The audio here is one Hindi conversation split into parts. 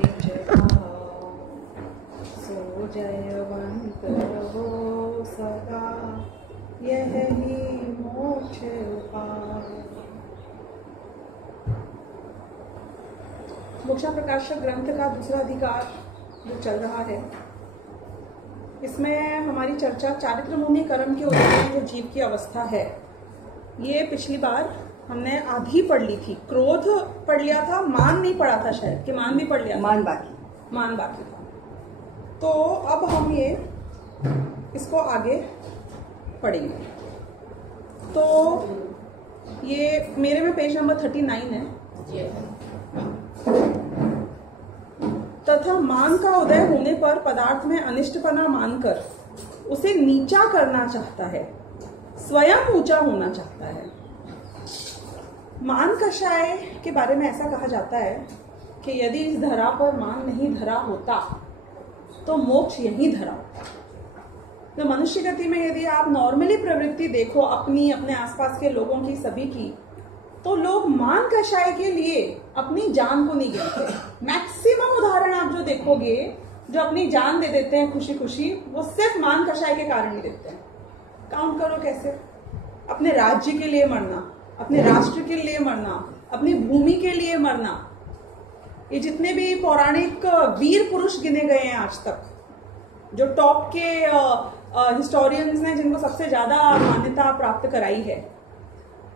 विजया सो जयवंत रहो सदा, यह ही मोक्ष उपाय। मोक्षा प्रकाशक ग्रंथ का दूसरा अधिकार जो चल रहा है, इसमें हमारी चर्चा चारित्र मुनि कर्म के उदय में जो जीव की अवस्था है, ये पिछली बार हमने आधी पढ़ ली थी। क्रोध पढ़ लिया था, मान नहीं पढ़ा था शायद, कि मान भी पढ़ लिया, मान बाकी था। तो अब हम ये इसको आगे पढ़ेंगे। तो ये मेरे में पेज नंबर 39 है। तथा मान का उदय होने पर पदार्थ में अनिष्टपना मानकर उसे नीचा करना चाहता है, स्वयं ऊंचा होना चाहता है। मान कषाय के बारे में ऐसा कहा जाता है कि यदि इस धरा पर मान नहीं धरा होता तो मोक्ष यहीं धरा होता। तो मनुष्य गति में यदि आप नॉर्मली प्रवृत्ति देखो अपनी, अपने आसपास के लोगों की, सभी की, तो लोग मान कषाय के लिए अपनी जान को नहीं गिनते। मैक्सिमम उदाहरण आप जो देखोगे जो अपनी जान दे देते हैं खुशी खुशी, वो सिर्फ मान कषाय के कारण ही देते हैं। काउंट करो कैसे। अपने राज्य के लिए मरना, अपने राष्ट्र के लिए मरना, अपनी भूमि के लिए मरना। ये जितने भी पौराणिक वीर पुरुष गिने गए हैं आज तक, जो टॉप के हिस्टोरियंस ने जिनको सबसे ज्यादा मान्यता प्राप्त कराई है,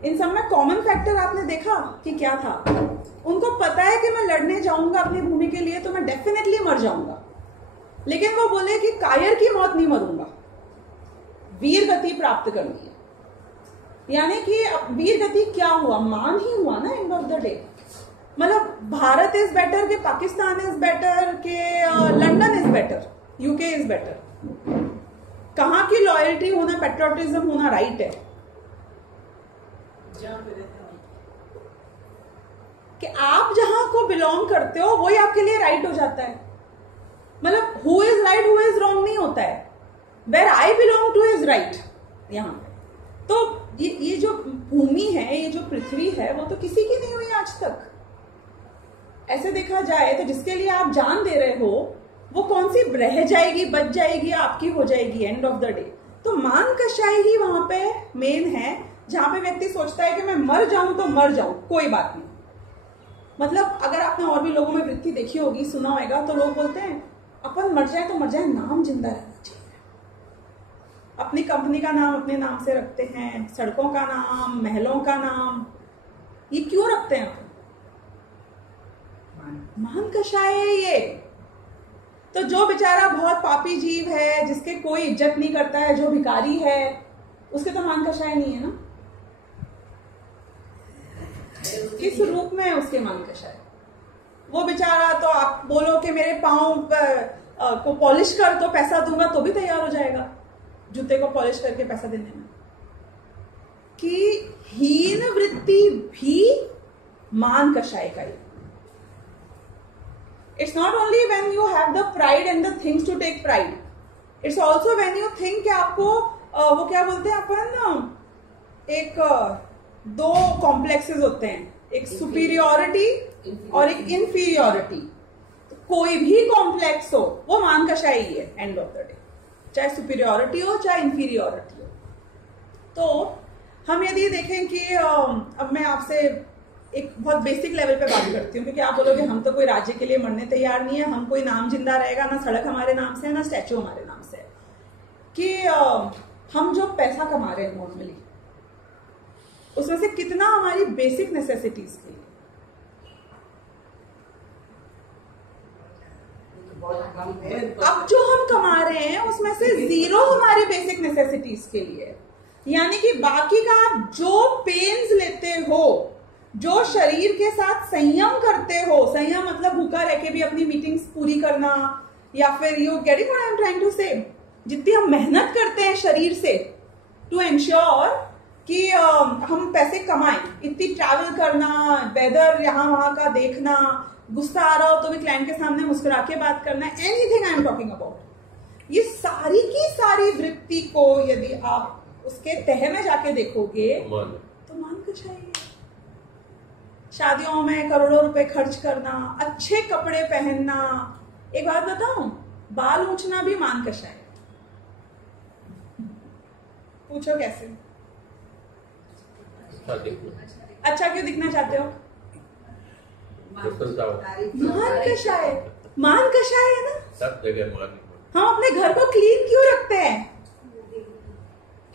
इन सब में कॉमन फैक्टर आपने देखा कि क्या था? उनको पता है कि मैं लड़ने जाऊंगा अपनी भूमि के लिए तो मैं डेफिनेटली मर जाऊंगा, लेकिन वो बोले कि कायर की मौत नहीं मरूंगा, वीर गति प्राप्त करनी है। यानी कि वीर गति क्या हुआ? मान ही हुआ ना एंड ऑफ द डे। मतलब भारत इज बेटर के पाकिस्तान इज बेटर के London is better, UK is better. कहाँ की लॉयल्टी होना, पेट्रियोटिज्म होना राइट है कि आप जहां को बिलोंग करते हो वही आपके लिए राइट हो जाता है। मतलब who is right who is wrong नहीं होता है, where I belong to is right. यहाँ तो ये जो भूमि है, ये जो पृथ्वी है, वो तो किसी की नहीं हुई आज तक। ऐसे देखा जाए तो जिसके लिए आप जान दे रहे हो वो कौन सी रह जाएगी, बच जाएगी, आपकी हो जाएगी एंड ऑफ द डे। तो मान कषाय ही वहां पे मेन है, जहां पे व्यक्ति सोचता है कि मैं मर जाऊं तो मर जाऊं, कोई बात नहीं। मतलब अगर आपने और भी लोगों में वृत्ति देखी होगी, सुना होगा, तो लोग बोलते हैं अपन मर जाए तो मर जाए, नाम जिंदा रहना चाहिए। अपनी कंपनी का नाम अपने नाम से रखते हैं, सड़कों का नाम, महलों का नाम, ये क्यों रखते हैं? मान कषाय है ये। तो जो बेचारा बहुत पापी जीव है, जिसके कोई इज्जत नहीं करता है, जो भिखारी है, उसके तो मान कषाय नहीं है ना। किस रूप में है उसके मान कषाय? वो बेचारा तो आप बोलो कि मेरे पाँव को पॉलिश कर तो पैसा दूंगा, तो भी तैयार हो जाएगा जूते को पॉलिश करके पैसा देने में। कि हीन वृत्ति भी मान कषाय का ही। It's not only when you have the pride and the things to take pride. It's also when you think कि आपको वो क्या बोलते हैं अपन, एक दो कॉम्प्लेक्सेस होते हैं, एक सुपीरियोरिटी और एक इंफीरियोरिटी। तो कोई भी कॉम्प्लेक्स हो वो मान कषाय ही है एंड ऑफ द डे, चाहे सुपीरियोरिटी हो चाहे इंफीरियोरिटी हो। तो हम यदि देखें कि अब मैं आपसे एक बहुत बेसिक लेवल पे बात करती हूँ, क्योंकि आप बोलोगे हम तो कोई राज्य के लिए मरने तैयार नहीं है, हम कोई नाम जिंदा रहेगा, ना सड़क हमारे नाम से है, ना स्टैचू हमारे नाम से है। कि हम जो पैसा कमा रहे हैं नॉर्मली, उसमें से कितना हमारी बेसिक नेसेसिटीज के लिए? अब जो हम कमा रहे हैं उसमें से 0 हमारी बेसिक नेसेसिटीज के लिए। यानी कि बाकी का आप जो पेन्स लेते हो, जो शरीर के साथ संयम करते हो, संयम मतलब भूखा रह के भी अपनी मीटिंग्स पूरी करना, या फिर you getting what I am trying to say, जितनी हम मेहनत करते हैं शरीर से टू एंश्योर कि हम पैसे कमाएं, इतनी ट्रैवल करना, वेदर यहाँ वहां का देखना, गुस्सा आ रहा हो तो भी क्लाइंट के सामने मुस्कुरा के बात करना, anything I am talking about. ये सारी की सारी वृत्ति को यदि आप उसके तह में जाके देखोगे तो मान कषाय है। शादियों में करोड़ों रुपए खर्च करना, अच्छे कपड़े पहनना। एक बात बताऊं, बाल ऊंचना भी मान कषाय है। पूछो कैसे? अच्छा क्यों दिखना चाहते हो? मान कषाय, मान कषाय है ना। सब जगह मान। हम अपने घर को क्लीन क्यों रखते हैं?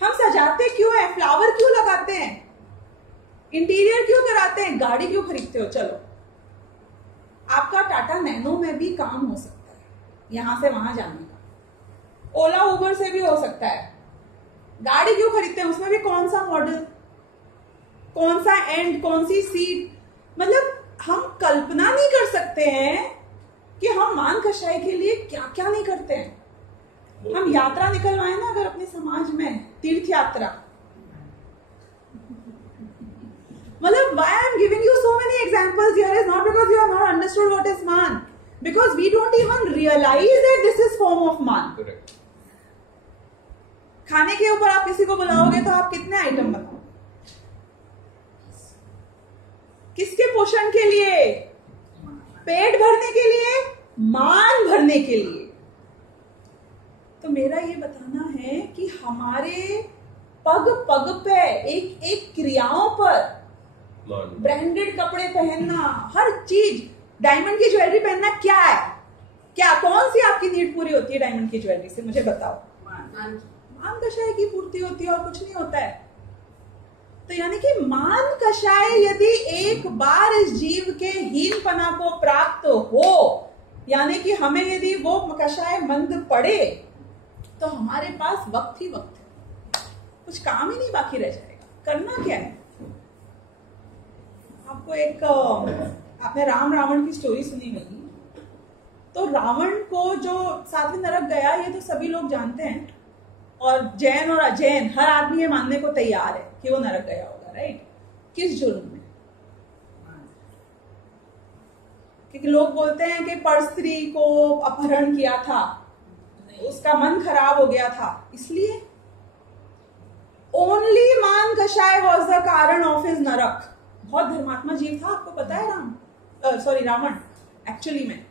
हम सजाते क्यों है? फ्लावर क्यों लगाते हैं? इंटीरियर क्यों कराते हैं? गाड़ी क्यों खरीदते हो? चलो, आपका टाटा नैनो में भी काम हो सकता है यहां से वहां जाने का, ओला उबर से भी हो सकता है। गाड़ी क्यों खरीदते हैं? उसमें भी कौन सा मॉडल, कौन सा एंड, कौन सी सीट, मतलब हम कल्पना नहीं कर सकते हैं कि हम मान कषाय के लिए क्या क्या नहीं करते हैं। हम यात्रा निकलवाए ना अगर अपने समाज में, तीर्थ यात्रा, मतलब why I am giving you so many examples here is not because you have not understood what is मान, because we don't even realize that this is form of मान. Correct. खाने के ऊपर आप किसी को बुलाओगे तो आप कितने आइटम बताओ? किसके पोषण के लिए? पेट भरने के लिए, मान भरने के लिए। तो मेरा ये बताना है कि हमारे पग पग पे, एक एक क्रियाओं पर, ब्रांडेड कपड़े पहनना, हर चीज, डायमंड की ज्वेलरी पहनना क्या है? क्या, कौन सी आपकी नीड पूरी होती है डायमंड की ज्वेलरी से? मुझे बताओ। मान कषाय की पूर्ति होती है और कुछ नहीं होता है। तो यानी कि मान कषाय यदि एक बार इस जीव के हीनपना को प्राप्त हो, यानी कि हमें यदि वो कषाय मंद पड़े, तो हमारे पास वक्त ही वक्त है, कुछ काम ही नहीं बाकी रह जाएगा। करना क्या है? आपको एक, आपने राम रावण की स्टोरी सुनी होगी। तो रावण को जो 7वें नरक गया, ये तो सभी लोग जानते हैं, और जैन और अजैन हर आदमी ये मानने को तैयार है कि वो नरक गया होगा, राइट? किस जुर्म में? क्योंकि लोग बोलते हैं कि परस्त्री को अपहरण किया था, उसका मन खराब हो गया था, इसलिए ओनली मान कषाय वॉज द कारण ऑफ हिज नरक। बहुत धर्मात्मा जीव था, आपको पता है रावण एक्चुअली में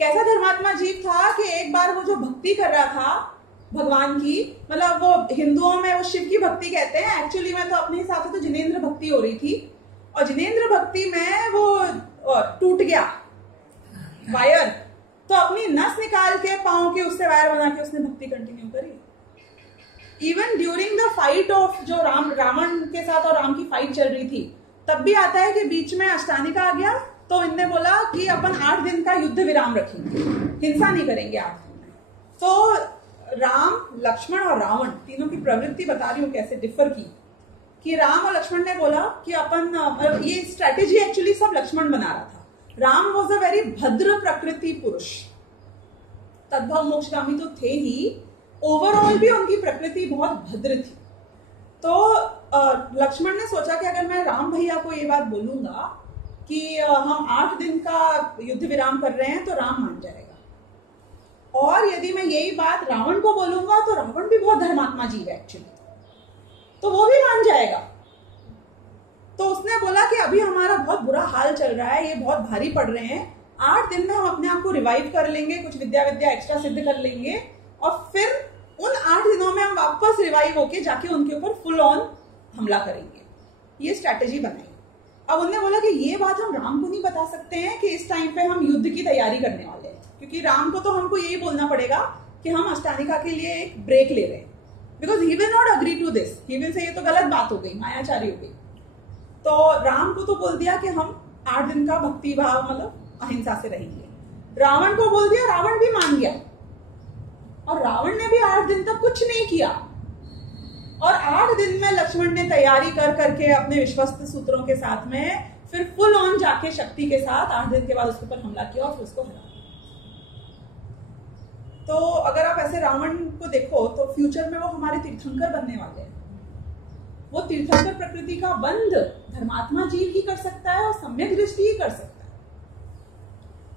कैसा धर्मात्मा जीव था कि एक बार वो जो भक्ति कर रहा था भगवान की, मतलब वो हिंदुओं में वो शिव की भक्ति कहते हैं, एक्चुअली में तो अपने हिसाब से तो जिनेंद्र भक्ति हो रही थी, और जिनेंद्र भक्ति में वो टूट गया वायर, तो अपनी नस निकाल के पांव के उससे वायर बना के उसने भक्ति कंटिन्यू करी। Even during the fight of जो रावण के साथ और राम की फाइट चल रही थी, तब भी आता है कि बीच में अष्टानिका आ गया, तो इनने बोला कि अपन 8 दिन का युद्ध विराम रखेंगे, हिंसा नहीं करेंगे 8 दिन में। तो राम, लक्ष्मण और रावण तीनों की प्रवृत्ति बता रही हूं कैसे डिफर की, कि राम और लक्ष्मण ने बोला कि अपन, ये स्ट्रेटेजी एक्चुअली सब लक्ष्मण बना रहा था। राम वॉज अ वेरी भद्र प्रकृति पुरुष, तद्भव मोक्षगामी तो थे ही, ओवरऑल भी उनकी प्रकृति बहुत भद्र थी। तो लक्ष्मण ने सोचा कि अगर मैं राम भैया को ये बात बोलूंगा कि हम 8 दिन का युद्ध विराम कर रहे हैं, तो राम मान जाएगा, और यदि मैं यही बात रावण को बोलूंगा तो रावण भी बहुत धर्मात्मा जीव है एक्चुअली, तो वो भी मान जाएगा। तो उसने बोला कि अभी हमारा बहुत बुरा हाल चल रहा है, ये बहुत भारी पड़ रहे हैं, 8 दिन में हम अपने आप को रिवाइव कर लेंगे, कुछ विद्या एक्स्ट्रा सिद्ध कर लेंगे, और फिर उन 8 दिनों में हम वापस रिवाइव होके जाके उनके ऊपर फुल ऑन हमला करेंगे। ये स्ट्रैटेजी बनाई। अब उन्होंने बोला कि ये बात हम राम को नहीं बता सकते हैं कि इस टाइम पे हम युद्ध की तैयारी करने वाले हैं, क्योंकि राम को तो हमको यही बोलना पड़ेगा कि हम अष्टानिका के लिए एक ब्रेक ले रहे हैं, because he will not agree to this, he will say ये तो गलत बात हो गई, मायाचारी हो गई। तो राम को तो बोल दिया कि हम 8 दिन का भक्ति भाव, मतलब अहिंसा से रहेंगे। रावण को बोल दिया, रावण भी मान गया, और रावण ने भी 8 दिन तक कुछ नहीं किया, और 8 दिन में लक्ष्मण ने तैयारी कर करके अपने विश्वस्त सूत्रों के साथ में फिर फुल ऑन जाके शक्ति के साथ 8 दिन के बाद उसके ऊपर हमला किया और फिर उसको हरा। तो अगर आप ऐसे रावण को देखो तो फ्यूचर में वो हमारे तीर्थंकर बनने वाले हैं। वो तीर्थंकर प्रकृति का बंध धर्मात्मा जीव ही कर सकता है और सम्यक दृष्टि ही कर सकता है।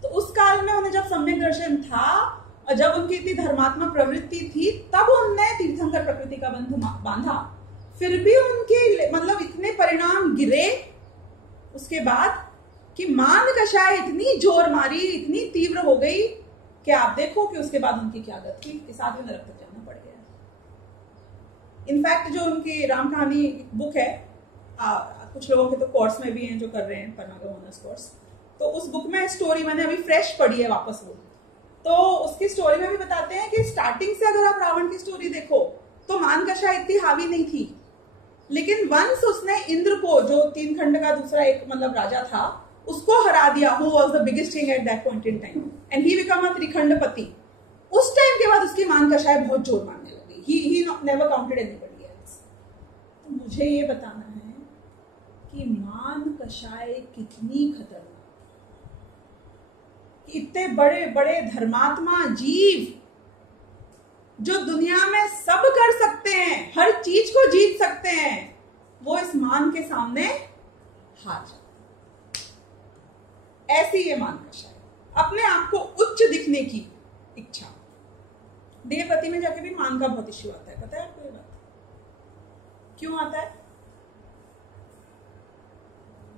तो उस काल में उन्हें जब सम्यक दर्शन था और जब उनकी इतनी धर्मात्मा प्रवृत्ति थी, तब उनने तीर्थंकर प्रकृति का बंध बांधा। फिर भी उनके मतलब इतने परिणाम गिरे, उसके बाद कि मान कषाय इतनी जोर मारी, इतनी तीव्र हो गई कि आप देखो कि उसके बाद उनकी क्या गति, सातवें नरक तक जाना पड़ गया। इनफैक्ट जो उनकी राम कहानी बुक है, कुछ लोगों के तो कोर्स में भी हैं जो कर रहे हैं पन्नागर ऑनर्स कोर्स, तो उस बुक में स्टोरी मैंने अभी फ्रेश पढ़ी है वापस वो, तो उसकी स्टोरी में भी बताते हैं कि स्टार्टिंग से अगर आप रावण की स्टोरी देखो तो मान कषाय इतनी हावी नहीं थी, लेकिन वंस उसने इंद्र को, जो 3 खंड का दूसरा एक मतलब राजा था, उसको हरा दिया, who was the biggest king at that point in time, and he become a त्रिखंडपति। उस टाइम के बाद उसकी मान कषाय बहुत जोर मारने लगी, he never counted anybody else. तो मुझे ये बताना है कि मान कषाय कितनी खतरनाक, इतने बड़े बड़े धर्मात्मा जीव जो दुनिया में सब कर सकते हैं, हर चीज को जीत सकते हैं, वो इस मान के सामने हार जाते। ऐसी ये मान कषाय, अपने आप को उच्च दिखने की इच्छा। देवगति में जाके भी मान का बहुत इश्यू आता है, पता है आपको ये बात? क्यों आता है?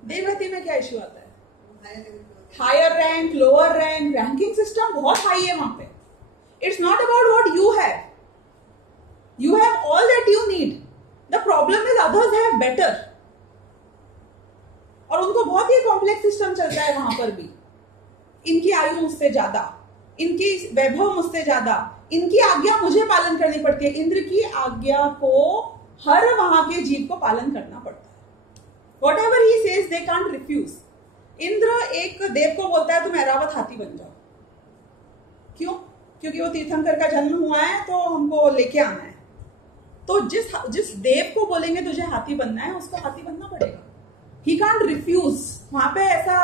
देवगति में क्या इश्यू आता है? Higher rank, lower rank, ranking system बहुत हाई है वहां पे। It's not about what you have. You have all that you need. The problem is others have better. और उनको बहुत ही कॉम्प्लेक्स सिस्टम चलता है वहां पर भी। इनकी आयु मुझसे ज्यादा, इनकी वैभव मुझसे ज्यादा, इनकी आज्ञा मुझे पालन करनी पड़ती है। इंद्र की आज्ञा को हर वहां के जीव को पालन करना पड़ता है। Whatever he says, they can't refuse. Indra एक देव को बोलता है तुम ऐरावत हाथी बन जाओ। क्यों? क्योंकि वो तीर्थंकर का जन्म हुआ है तो हमको लेके आना है। तो जिस देव को बोलेंगे तुझे हाथी बनना है, उसको हाथी बनना पड़ेगा। He can't refuse. वहां पे ऐसा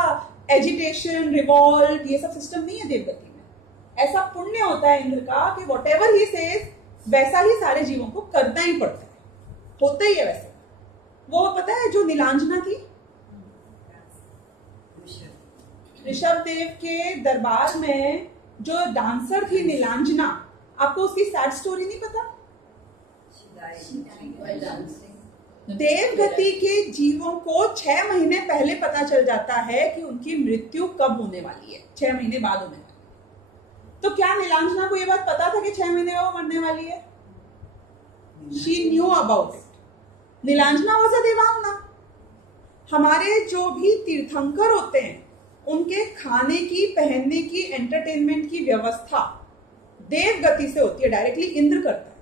एजिटेशन, रिवॉल्ट, ये सब सिस्टम नहीं है देवगति में। ऐसा पुण्य होता है इंद्र का कि वॉट एवर ही सेज वैसा ही सारे जीवों को करना ही पड़ता है, होता ही है वैसे। वो पता है जो नीलांजना थी, ऋषभ देव के दरबार में जो डांसर थी नीलांजना, आपको उसकी सैड स्टोरी नहीं पता? देवगति के जीवों को 6 महीने पहले पता चल जाता है कि उनकी मृत्यु कब होने वाली है, 6 महीने बाद होने वाली है। तो क्या नीलांजना को यह बात पता था कि 6 महीने में वो मरने वाली है? She knew about it. Neelanjana was a देवांगना। हमारे जो भी तीर्थंकर होते हैं उनके खाने की, पहनने की, एंटरटेनमेंट की व्यवस्था देवगति से होती है, डायरेक्टली इंद्र करता है।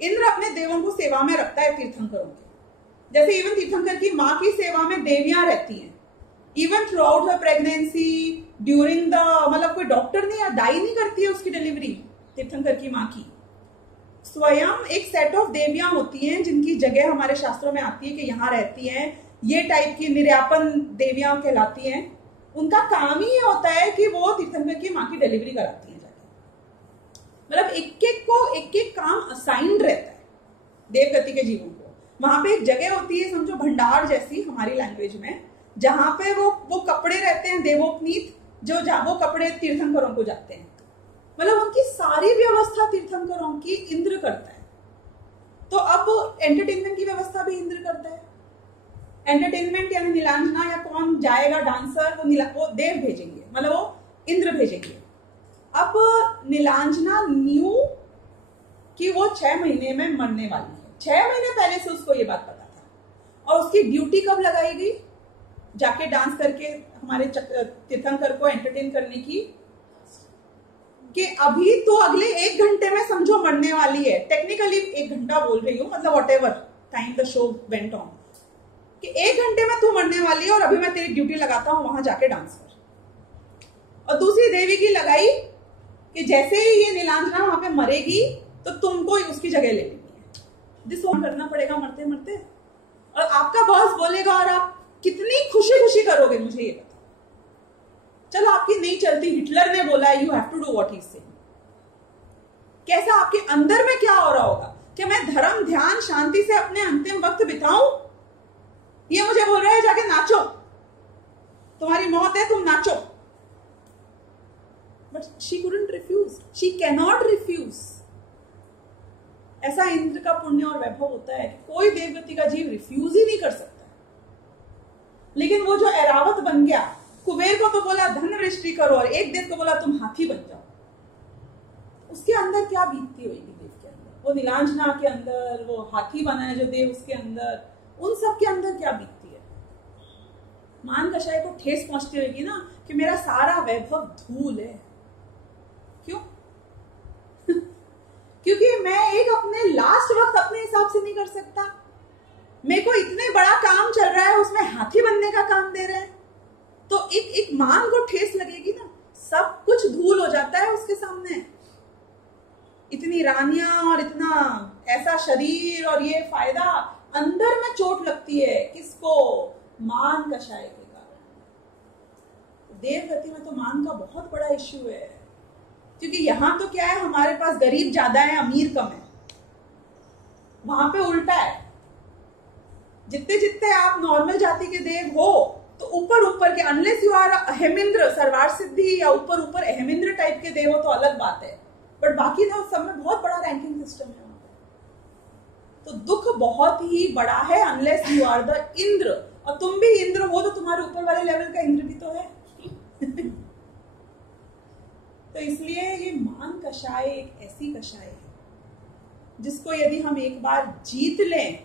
इंद्र अपने देवों को सेवा में रखता है तीर्थंकरों के। जैसे इवन तीर्थंकर की माँ की सेवा में देवियां रहती हैं, even through out the pregnancy, during the, मतलब कोई डॉक्टर नहीं या दाई नहीं करती है उसकी डिलीवरी, तीर्थंकर की माँ की स्वयं एक सेट ऑफ देवियां होती हैं जिनकी जगह हमारे शास्त्रों में आती है कि यहाँ रहती हैं। ये टाइप की निर्यापन देवियां कहलाती हैं। उनका काम ही ये होता है कि वो तीर्थंकर की माँ की डिलीवरी कराती हैं जाके। मतलब एक एक काम असाइंड रहता है देवगति के जीवों को। वहां पे एक जगह होती है, समझो भंडार जैसी हमारी लैंग्वेज में, जहां पे वो कपड़े रहते हैं देवोपनीत, जो वो कपड़े तीर्थंकरों को जाते हैं। मतलब उनकी सारी व्यवस्था तीर्थंकरों की इंद्र करता है। तो अब एंटरटेनमेंट की व्यवस्था भी इंद्र करता है। एंटरटेनमेंट यानी नीलांजना या कौन जाएगा डांसर, वो देव भेजेंगे, मतलब वो इंद्र भेजेंगे। अब नीलांजना न्यू कि वो 6 महीने में मरने वाली है। 6 महीने पहले से उसको ये बात पता था। और उसकी ड्यूटी कब लगाई गई? जाके डांस करके हमारे तीर्थंकर को एंटरटेन करने की, कि अभी तो अगले 1 घंटे में समझो मरने वाली है। टेक्निकली 1 घंटा बोल रही हूँ, मतलब what ever time the show went on, कि 1 घंटे में तू मरने वाली है और अभी मैं तेरी ड्यूटी लगाता हूं, वहां जाके डांस कर। और दूसरी देवी की लगाई कि जैसे ही ये नीलांजना वहां पे मरेगी तो तुमको उसकी जगह ले लेनी है। दिस ऑन करना पड़ेगा मरते मरते। और आपका बॉस बोलेगा और आप कितनी खुशी खुशी करोगे, मुझे ये बताओ। चलो आपकी नहीं चलती, हिटलर ने बोला you have to do what he saying, कैसा आपके अंदर में क्या हो रहा होगा कि मैं धर्म, ध्यान, शांति से अपने अंतिम वक्त बिताऊं? ये मुझे बोल रहा है जाके नाचो, तुम्हारी मौत है, तुम नाचो। But she couldn't refuse, she cannot refuse. ऐसा इंद्र का पुण्य और वैभव होता है कि कोई देवगति का जीव रिफ्यूज ही नहीं कर सकता। लेकिन वो जो ऐरावत बन गया, कुबेर को तो बोला धन वृष्टि करो और एक देव को बोला तुम हाथी बन जाओ, उसके अंदर क्या बीतती होगी देव के अंदर, वो नीलांजना के अंदर, वो हाथी बना है जो देव उसके अंदर, उन सब के अंदर क्या बीतती है। मान कषाय को ठेस पहुंचती होगी ना कि मेरा सारा वैभव धूल है। क्यों? क्योंकि मैं एक अपने लास्ट वक्त अपने हिसाब से नहीं कर सकता। मेरे को इतने बड़ा काम चल रहा है, उसमें हाथी बनने का काम दे रहे हैं, तो एक मान को ठेस लगेगी ना, सब कुछ धूल हो जाता है उसके सामने। इतनी रानियां और इतना ऐसा शरीर और ये फायदा, अंदर में चोट लगती है। किसको? मान कषाय के कारण। देवगति में तो मान का बहुत बड़ा इश्यू है, क्योंकि यहां तो क्या है, हमारे पास गरीब ज्यादा है, अमीर कम है। वहां पे उल्टा है, जितने जितने आप नॉर्मल जाति के देव हो तो ऊपर ऊपर के, अनलेस यू आर अहेमिंद्र, सर्वार सिद्धि या ऊपर ऊपर अहेमिंद्र टाइप के देव हो तो अलग बात है, बट बाकी ना सब में बहुत बड़ा रैंकिंग सिस्टम है। तो दुख बहुत ही बड़ा है unless you are the Indra, और तुम भी इंद्र हो तो तुम्हारे ऊपर वाले लेवल का इंद्र भी तो है। तो इसलिए ये मान कषाय एक ऐसी कषाय है जिसको यदि हम एक बार जीत लें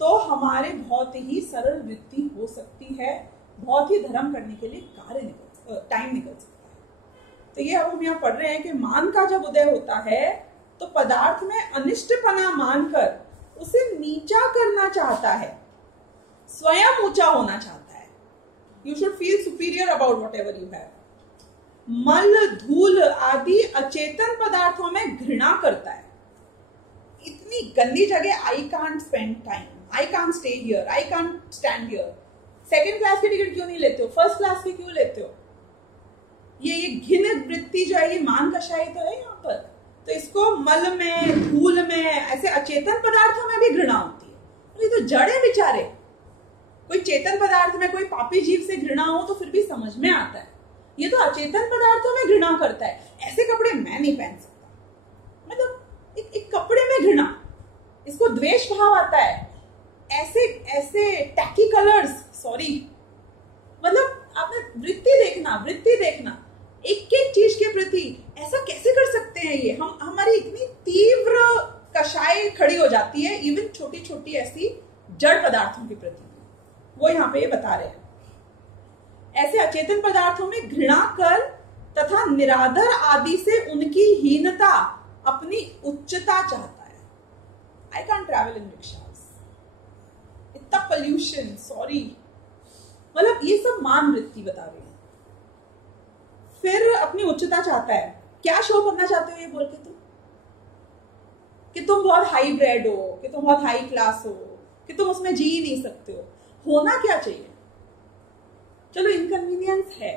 तो हमारे बहुत ही सरल वृत्ति हो सकती है, बहुत ही धर्म करने के लिए टाइम निकल सकता है। तो ये अब हम यहाँ पढ़ रहे हैं कि मान का जब उदय होता है तो पदार्थ में अनिष्टपना मानकर उसे नीचा करना चाहता है, स्वयं ऊंचा होना चाहता है। You should feel superior about what ever you have. मल, धूल आदि अचेतन पदार्थों में घृणा करता है। इतनी गंदी जगह, I can't spend time, I can't stay here, I can't stand here. Second class की टिकट क्यों नहीं लेते हो, फर्स्ट क्लास की क्यों लेते हो? ये घिन वृत्ति जो है, ये मान कषाय तो है यहाँ पर। तो इसको मल में, धूल में, ऐसे अचेतन पदार्थों में भी घृणा होती है। ये तो जड़ है बेचारे। कोई चेतन पदार्थ में कोई पापी जीव से घृणा हो तो फिर भी समझ में आता है, ये तो अचेतन पदार्थों में घृणा करता है। ऐसे कपड़े मैं नहीं पहन सकता, मतलब एक कपड़े में घृणा, इसको द्वेष भाव आता है। ऐसे टैकी कलर्स, सॉरी, मतलब आपने वृत्ति देखना एक एक चीज के प्रति ऐसा कैसे कर सकते हैं। ये हमारी इतनी तीव्र कषाय खड़ी हो जाती है इवन छोटी छोटी ऐसी जड़ पदार्थों के प्रति। वो यहाँ पे ये बता रहे हैं, ऐसे अचेतन पदार्थों में घृणा कर तथा निरादर आदि से उनकी हीनता, अपनी उच्चता चाहता है। I can't travel in rickshaws, इतना पोल्यूशन, सॉरी, मतलब ये सब मान वृत्ति बता रही है। फिर अपनी उच्चता चाहता है। क्या शो करना चाहते हो ये बोल के तुम, कि तुम बहुत हाई ब्रेड हो, कि तुम बहुत हाई क्लास हो, कि तुम उसमें जी नहीं सकते हो। होना क्या चाहिए? चलो इनकन्वीनियंस है,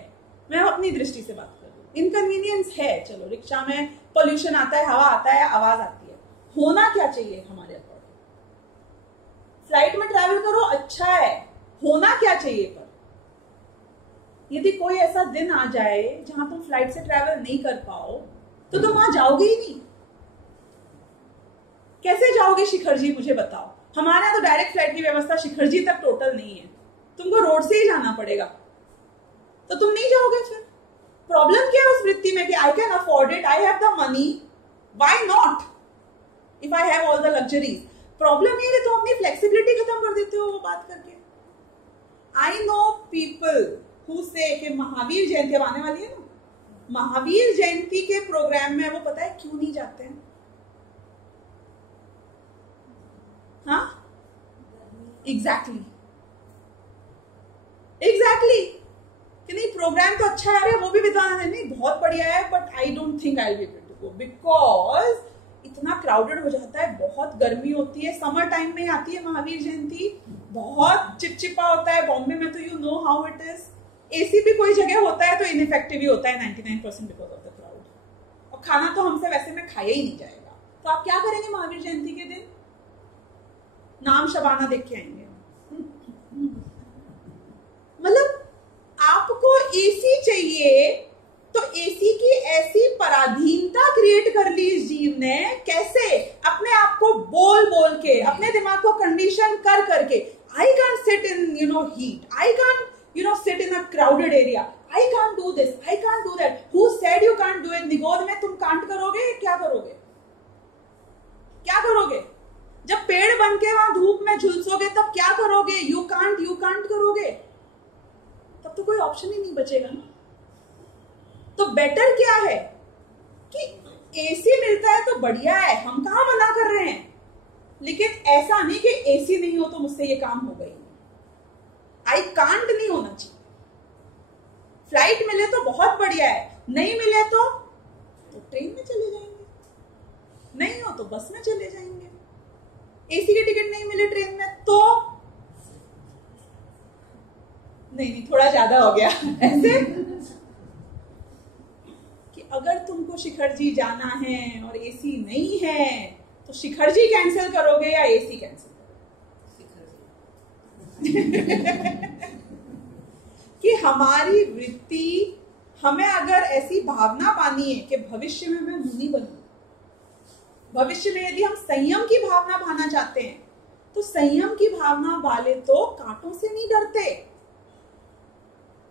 मैं अपनी दृष्टि से बात कर रही हूँ, इनकन्वीनियंस है। चलो रिक्शा में पोल्यूशन आता है, हवा आता है, आवाज आती है। होना क्या चाहिए हमारे अकॉर्डिंग? फ्लाइट में ट्रैवल करो, अच्छा है, होना क्या चाहिए? पर यदि कोई ऐसा दिन आ जाए जहां तुम फ्लाइट से ट्रैवल नहीं कर पाओ तो तुम वहां जाओगे ही नहीं। कैसे जाओगे शिखर जी, मुझे बताओ। हमारे यहाँ तो डायरेक्ट फ्लाइट की व्यवस्था शिखर जी तक टोटल नहीं है, तुमको रोड से ही जाना पड़ेगा, तो तुम नहीं जाओगे। फिर प्रॉब्लम क्या है उस वृत्ति में कि I can afford it, I have the money, why not if I have all the luxuries. Problem ये है कि तुम अपनी फ्लेक्सिबिलिटी खत्म कर देते हो वो बात करके। आई नो पीपल हु से कि महावीर जयंती अब आने वाली है ना, महावीर जयंती के प्रोग्राम में वो पता है क्यों नहीं जाते हैं? हाँ, एग्जैक्टली कि नहीं, प्रोग्राम तो अच्छा है, वो भी विद्वान है, नहीं बहुत बढ़िया है, but I don't think I will be able to go because इतना क्राउडेड हो जाता है, बहुत गर्मी होती है। समर टाइम में आती है महावीर जयंती, बहुत चिपचिपा होता है। बॉम्बे में तो you know how it is, AC भी कोई जगह होता है तो इनइफेक्टिव ही होता है 99% बिकॉज ऑफ द क्राउड। और खाना तो हमसे वैसे में खाया ही नहीं जाएगा, तो आप क्या करेंगे महावीर जयंती के दिन? नाम शबाना देख के आएंगे। मतलब आपको एसी चाहिए तो एसी की ऐसी पराधीनता क्रिएट कर ली इस जीव ने, कैसे? अपने आप को बोल के, अपने दिमाग को कंडीशन कर करके, I can't sit in heat, I can't this, I can't do that, who said you can't do it? निगोद में तुम कांट करोगे, क्या करोगे? क्या करोगे? जब पेड़ बन के वहां धूप में झुलसोगे तब क्या करोगे? यू कांट करोगे, तब तो कोई ऑप्शन ही नहीं बचेगा ना। तो बेटर क्या है कि एसी मिलता है तो बढ़िया है, हम कहां मना कर रहे हैं, लेकिन ऐसा नहीं कि एसी नहीं हो तो मुझसे ये काम हो गई। आई कांट नहीं होना चाहिए। फ्लाइट मिले तो बहुत बढ़िया है, नहीं मिले तो ट्रेन में चले जाएंगे, नहीं हो तो बस में चले जाएंगे। एसी की टिकट नहीं मिले ट्रेन में तो नहीं, थोड़ा ज्यादा हो गया ऐसे कि अगर तुमको शिखर जी जाना है और एसी नहीं है तो शिखर जी कैंसिल करोगे या एसी कैंसिल करोगे? कि हमारी वृत्ति, हमें अगर ऐसी भावना पानी है कि भविष्य में मैं मुनि बनूं, भविष्य में यदि हम संयम की भावना पाना चाहते हैं तो संयम की भावना वाले तो कांटों से नहीं डरते।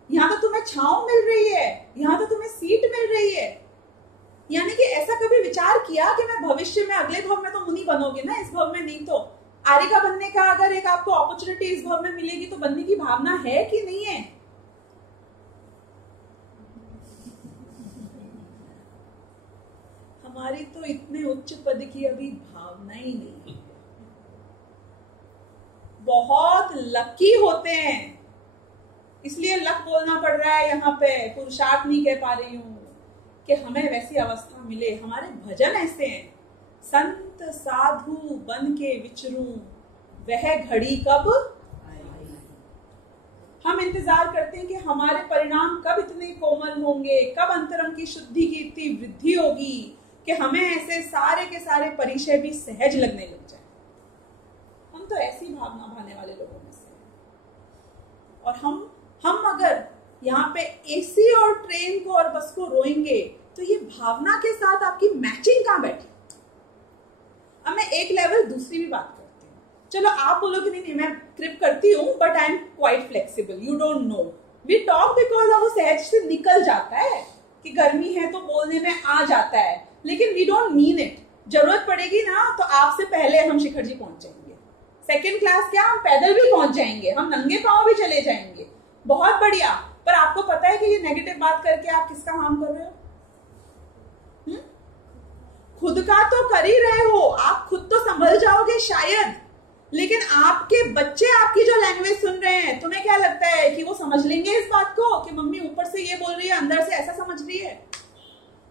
यहां तो तुम्हें छांव मिल रही है, यहां तो तुम्हें सीट मिल रही है, यानी कि ऐसा कभी विचार किया कि मैं भविष्य में अगले भव में तो मुनि बनोगे ना, इस भव में नहीं तो आर्यिका बनने का अगर एक आपको अपॉर्चुनिटी इस भव में मिलेगी तो बनने की भावना है कि नहीं है? हमारी तो इतने उच्च पद की अभी भावना ही नहीं है। बहुत लकी होते हैं, इसलिए लक बोलना पड़ रहा है यहाँ पे, पुरुषार्थ नहीं कह पा रही हूं कि हमें वैसी अवस्था मिले। हमारे भजन ऐसे हैं, संत साधु बन के विचरूं वह घड़ी कब आई। हम इंतजार करते हैं कि हमारे परिणाम कब इतने कोमल होंगे, कब अंतरंग की शुद्धि की इतनी वृद्धि होगी कि हमें ऐसे सारे के सारे परिचय भी सहज लगने लग जाए। हम तो ऐसी भावना भाने वाले लोगों में से हैं। और हम अगर यहाँ पे एसी और ट्रेन को और बस को रोएंगे तो ये भावना के साथ आपकी मैचिंग कहां बैठी? अब मैं एक लेवल दूसरी भी बात करती हूँ। चलो आप बोलो कि नहीं मैं ट्रिप करती हूँ but I am quite flexible, you don't know, we talk because वो सहज से निकल जाता है कि गर्मी है तो बोलने में आ जाता है, लेकिन वी डोंट मीन इट। जरूरत पड़ेगी ना तो आपसे पहले हम शिखर जी पहुंच जाएंगे, सेकेंड क्लास क्या हम पैदल भी पहुंच जाएंगे, हम नंगे पांव भी चले जाएंगे, बहुत बढ़िया। पर आपको पता है कि ये नेगेटिव बात करके आप किसका हार्म कर रहे हो? खुद का तो कर ही रहे हो, आप खुद तो संभल जाओगे शायद, लेकिन आपके बच्चे आपकी जो लैंग्वेज सुन रहे हैं, तुम्हें क्या लगता है कि वो समझ लेंगे इस बात को कि मम्मी ऊपर से ये बोल रही है अंदर से ऐसा समझ रही है?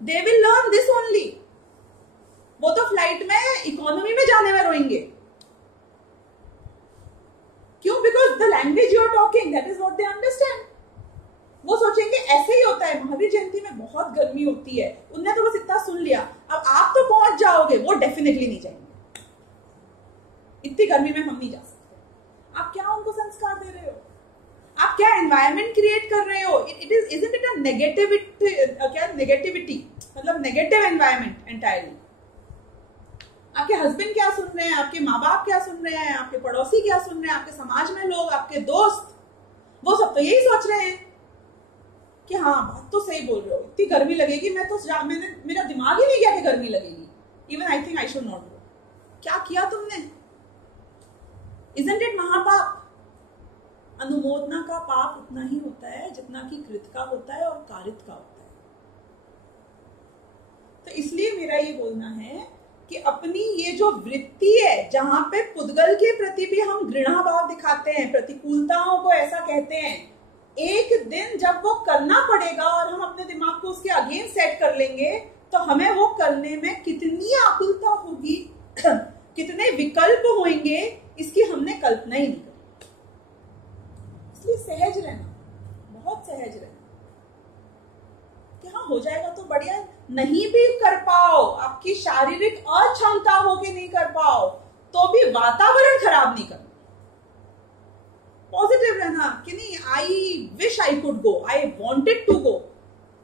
They will learn this only. वो तो फ्लाइट में इकोनॉमी में जाने में रोएंगे। क्यों? Because the language you are talking that is what they understand. वो सोचेंगे ऐसे ही होता है, महावीर जयंती में बहुत गर्मी होती है, उनने तो बस इतना सुन लिया, अब आप तो पहुंच जाओगे, वो डेफिनेटली नहीं जाएंगे, इतनी गर्मी में हम नहीं जा सकते। आप क्या उनको संस्कार दे रहे हो? आप क्या एनवायरनमेंट क्रिएट कर रहे हो? It is isn't it a negativity, क्या नेगेटिविटी, मतलब नेगेटिव एनवायरनमेंट एंटायरली। आपके हस्बैंड क्या सुन रहे हैं, आपके माँ बाप क्या सुन रहे हैं, आपके पड़ोसी क्या सुन रहे हैं, आपके समाज में लोग, आपके दोस्त, वो सब तो यही सोच रहे हैं कि हाँ बात तो सही बोल रहे हो, इतनी गर्मी लगेगी, मैंने मेरा दिमाग ही नहीं गया कि गर्मी लगेगी, even I think I should not go. क्या किया तुमने? इजंट इट महापाप? अनुमोदना का पाप उतना ही होता है जितना कि कृत का होता है और कारित का होता है। तो इसलिए मेरा ये बोलना है कि अपनी ये जो वृत्ति है, जहां पे पुद्गल के प्रति भी हम घृणा भाव दिखाते हैं, प्रतिकूलताओं को ऐसा कहते हैं, एक दिन जब वो करना पड़ेगा और हम अपने दिमाग को उसके अगेंस्ट सेट कर लेंगे तो हमें वो करने में कितनी आकुलता होगी, कितने विकल्प होंगे, इसकी हमने कल्पना ही नहीं की। इसलिए सहज रहना, बहुत सहज रहना कि हाँ हो जाएगा तो बढ़िया, नहीं भी कर पाओ, आपकी शारीरिक अक्षमता हो कि नहीं कर पाओ, तो भी वातावरण खराब नहीं करना, पॉजिटिव रहना कि नहीं I wish I could go, I wanted to go,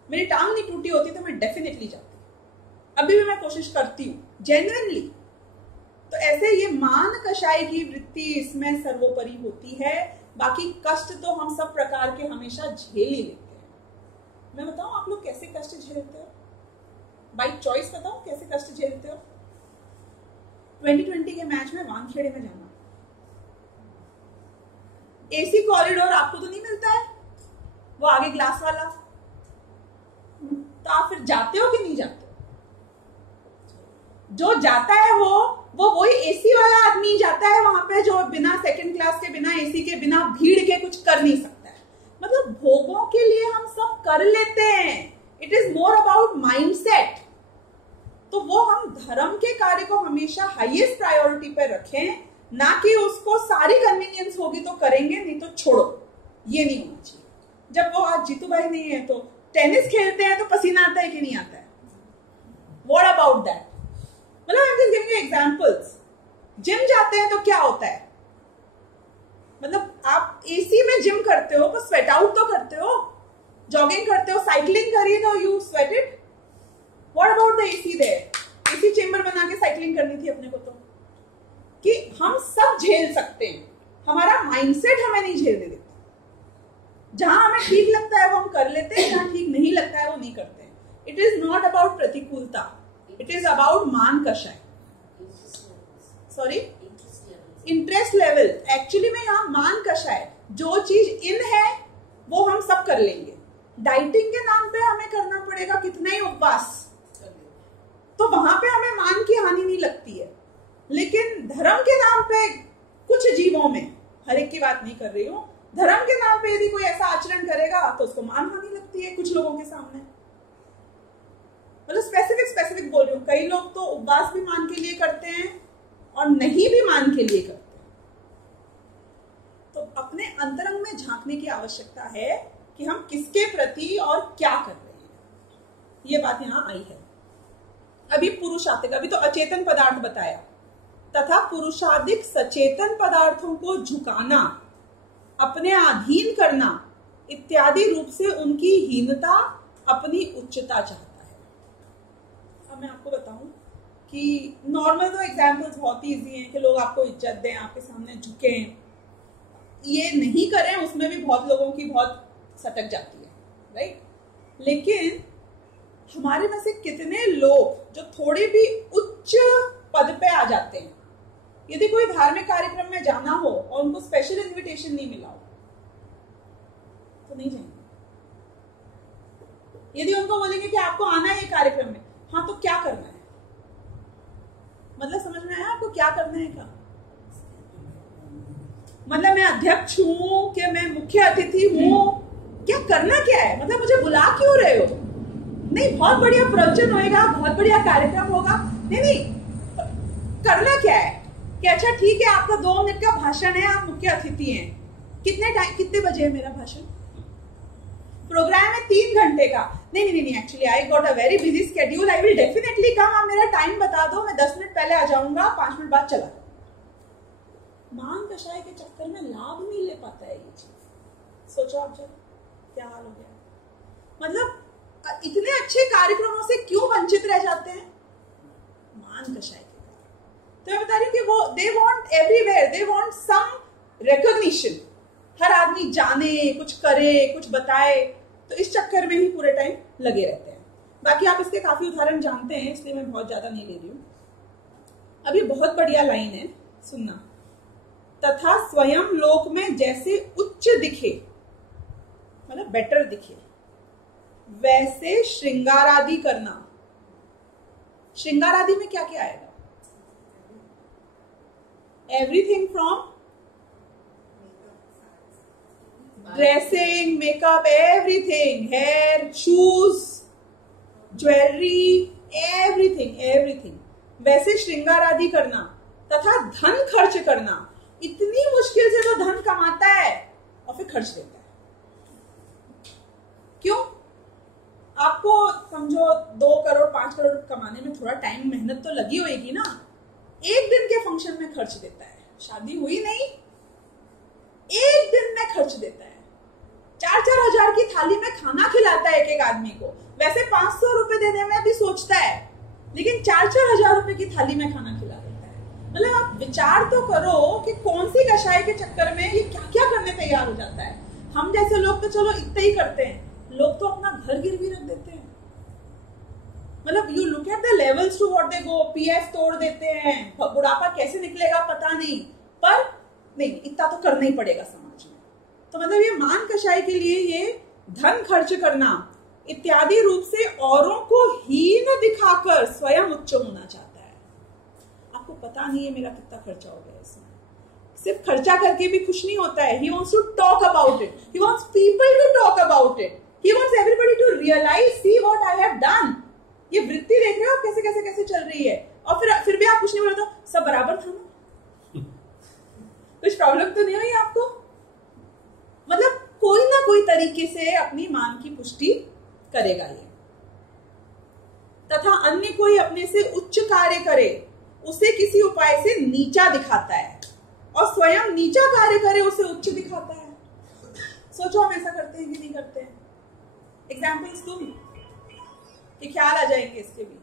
मेरी टांग नहीं टूटी होती तो मैं डेफिनेटली जाती, अभी भी मैं कोशिश करती हूं जेन्युइनली। तो ऐसे ये मान कषाय की वृत्ति इसमें सर्वोपरि होती है, बाकी कष्ट तो हम सब प्रकार के हमेशा झेल ही लेते हैं। मैं कष्ट झेलते हो? बाई चॉइस बताओ कैसे कष्ट झेलते हो? 2020 के मैच में वानखेड़े में जाना, एसी कॉरिडोर आपको तो नहीं मिलता है, वो आगे ग्लास वाला, तो आप फिर जाते हो कि नहीं जाते? जो जाता है वो वही एसी वाला आदमी जाता है वहां पे, जो बिना सेकंड क्लास के, बिना एसी के, बिना भीड़ के कुछ कर नहीं सकता है। मतलब भोगों के लिए हम सब कर लेते हैं, it is more about mindset. तो वो हम धर्म के कार्य को हमेशा हाईएस्ट प्रायोरिटी पे रखें, ना कि उसको सारी कन्वीनियंस होगी तो करेंगे, नहीं तो छोड़ो, ये नहीं होना चाहिए। जब वो आज जीतू भाई नहीं है तो टेनिस खेलते हैं तो पसीना आता है कि नहीं आता है? What about that? मतलब I am just giving you examples. Gym जाते हैं तो क्या होता है? मतलब आप एसी में जिम करते हो तो स्वेट आउट तो करते हो, जॉगिंग करते हो, साइकिलिंग करिए तो you sweated. What about the AC there? AC chamber बना के साइकिलिंग करनी थी अपने को, तो कि हम सब झेल सकते हैं, हमारा माइंडसेट हमें नहीं झेलने देता। जहां हमें ठीक लगता है वो हम कर लेते हैं, जहां ठीक नहीं लगता है वो नहीं करते हैं। इट इज नॉट अबाउट प्रतिकूलता, इट इज अबाउट मान कषाय, सॉरी इंटरेस्ट लेवल। एक्चुअली में यहाँ मान कषाय, जो चीज इन है वो हम सब कर लेंगे। डाइटिंग के नाम पे हमें करना पड़ेगा कितना ही उपवास, तो वहां पे हमें मान की हानि नहीं लगती है। लेकिन धर्म के नाम पे कुछ जीवों में, हर एक की बात नहीं कर रही हूं, धर्म के नाम पे यदि कोई ऐसा आचरण करेगा तो उसको मान हानि लगती है कुछ लोगों के सामने। मतलब स्पेसिफिक बोल रही हूँ। कई लोग तो उपवास भी मान के लिए करते हैं और नहीं भी मान के लिए करते हैं। तो अपने अंतरंग में झांकने की आवश्यकता है कि हम किसके प्रति और क्या कर रहे हैं, ये बात यहां आई है। अभी पुरुषार्थिक, अभी तो अचेतन पदार्थ बताया, तथा पुरुषाधिक सचेतन पदार्थों को झुकाना, अपने अधीन करना इत्यादि रूप से उनकी हीनता अपनी उच्चता चाहता है। अब मैं आपको बताऊं कि नॉर्मल तो एग्जाम्पल्स बहुत ही इजी हैं कि लोग आपको इज्जत दें, आपके सामने झुकें, ये नहीं करें, उसमें भी बहुत लोगों की बहुत सटक जाती है, राइट? लेकिन हमारे में से कितने लोग जो थोड़े भी उच्च पद पे आ जाते हैं, यदि कोई धार्मिक कार्यक्रम में जाना हो और उनको स्पेशल इनविटेशन नहीं मिला हो तो नहीं जाएंगे। यदि उनको बोलेंगे कि आपको आना है ये कार्यक्रम में, हाँ तो क्या करना है? मतलब समझ में आया आपको क्या करना है? क्या मतलब मैं अध्यक्ष हूं कि मैं मुख्य अतिथि हूं? क्या करना क्या है? मतलब मुझे बुला क्यों रहे हो? नहीं, बहुत बढ़िया प्रवचन होएगा, बहुत बढ़िया कार्यक्रम होगा, नहीं, करना क्या है? कि अच्छा ठीक है, आपका 2 मिनट का भाषण है, आप मुख्य अतिथि हैं, कितने बजे है मेरा भाषण? प्रोग्राम है 3 घंटे का। नहीं, actually I got a very busy schedule, I will definitely come, आप मेरा टाइम बता दो, मैं 10 मिनट पहले आ जाऊंगा, 5 मिनट बाद चला जाऊंगा। मान कषाय के चक्कर में लाभ नहीं ले पाता है ये चीज। सोचो आप जरा क्या हाल हो गया। मतलब इतने अच्छे कार्यक्रमों से क्यों वंचित रह जाते हैं? मान कषाय के कारण। तो मैं बता रही हूँ कि वो they want everywhere, they want some recognition, हर आदमी जाने, कुछ करे, कुछ बताए, तो इस चक्कर में ही पूरे टाइम लगे रहते हैं। बाकी आप इसके काफी उदाहरण जानते हैं, इसलिए मैं बहुत ज्यादा नहीं ले रही हूँ। अभी बहुत बढ़िया लाइन है, सुनना। तथा स्वयं लोक में जैसे उच्च दिखे, मतलब बेटर दिखे, वैसे श्रृंगारादि करना। श्रृंगारादि में क्या क्या आएगा? Everything from dressing, makeup, everything, hair, shoes, jewellery, everything. वैसे श्रृंगार आदि करना तथा धन खर्च करना। इतनी मुश्किल से जो धन कमाता है और फिर खर्च देता है। क्यों? आपको समझो 2 करोड़ 5 करोड़ कमाने में थोड़ा टाइम, मेहनत तो लगी होगी ना। एक दिन के फंक्शन में खर्च देता है, शादी हुई नहीं, एक दिन में खर्च देता है। 4-4 हजार की थाली में खाना खिलाता है एक आदमी को। वैसे 500 रुपए देने में भी सोचता है, लेकिन 4-4 हजार रुपए की थाली में खाना खिला देता है। मतलब आप विचार तो करो कि कौन सी कषाय के चक्कर में ये क्या क्या करने तैयार हो जाता है। हम जैसे लोग तो चलो इतना ही करते हैं, लोग तो अपना घर गिरवी रख देते हैं। मतलब you look at the levels to what they go, PF तोड़ देते हैं, बुढ़ापा कैसे निकलेगा पता नहीं, पर नहीं इतना तो करना ही पड़ेगा समाज में। तो मतलब ये मान कषाय के लिए ये धन खर्च करना इत्यादि रूप से औरों को हीन दिखाकर स्वयं उच्च होना चाहता है। आपको पता नहीं है मेरा कितना खर्चा हो गया इसमें। सिर्फ खर्चा करके भी खुश नहीं होता है, he wants to talk about it, he wants people to talk about it, he wants everybody to realize, see what I have done। ये वृत्ति देख रहे हो आप कैसे कैसे कैसे चल रही है, और फिर भी आप कुछ नहीं बोले तो सब बराबर था ना, कुछ प्रॉब्लम तो नहीं हुई आपको। मतलब कोई ना कोई तरीके से अपनी मान की पुष्टि करेगा ये, तथा अन्य कोई अपने से उच्च कार्य करे उसे किसी उपाय से नीचा दिखाता है, और स्वयं नीचा कार्य करे उसे उच्च दिखाता है। सोचो हम ऐसा करते हैं कि नहीं करते हैं? एग्जाम्पल्स तुम कि ख्याल आ जाएंगे इसके भी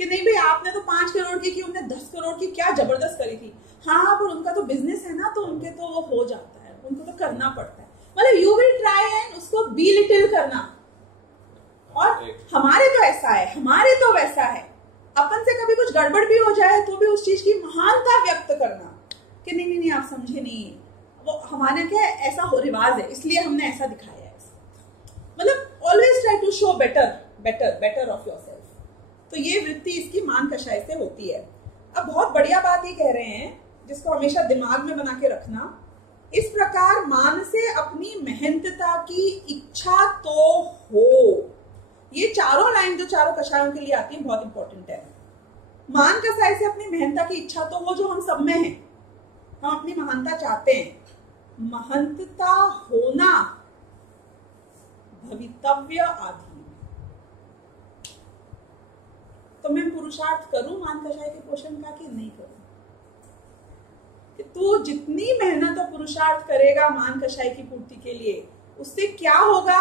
कि नहीं भाई आपने तो 5 करोड़ की उन्होंने 10 करोड़ की क्या जबरदस्त करी थी। हाँ पर उनका तो बिजनेस है ना, तो उनके तो वो हो जाता है, उनको तो करना पड़ता है। मतलब यू विल ट्राई एंड उसको बिलिटिल करना, और हमारे तो ऐसा है, हमारे तो वैसा है। अपन से कभी कुछ गड़बड़ भी हो जाए तो भी उस चीज की महानता व्यक्त करना कि नहीं नहीं नहीं आप समझे नहीं, वो हमारे क्या ऐसा हो रिवाज है इसलिए हमने ऐसा दिखाया है। मतलब always try to show better better better of yourself. तो ये वृत्ति इसकी मान कषाय से होती है। अब बहुत बढ़िया बात ये कह रहे हैं जिसको हमेशा दिमाग में बना के रखना, इस प्रकार मान से अपनी मेहनतता की इच्छा तो हो। ये चारों लाइन जो चारों कषायों के लिए आती है बहुत इंपॉर्टेंट है। मान कषाय से अपनी मेहनता की इच्छा तो हो, जो हम सब में है, हम अपनी महानता चाहते हैं। महंतता होना भवितव्य आदि। तो मैं पुरुषार्थ करूं मान कषाय के पोषण का कि नहीं करूं? कि तू जितनी मेहनत और पुरुषार्थ करेगा मान कषाय की पूर्ति के लिए, उससे क्या होगा?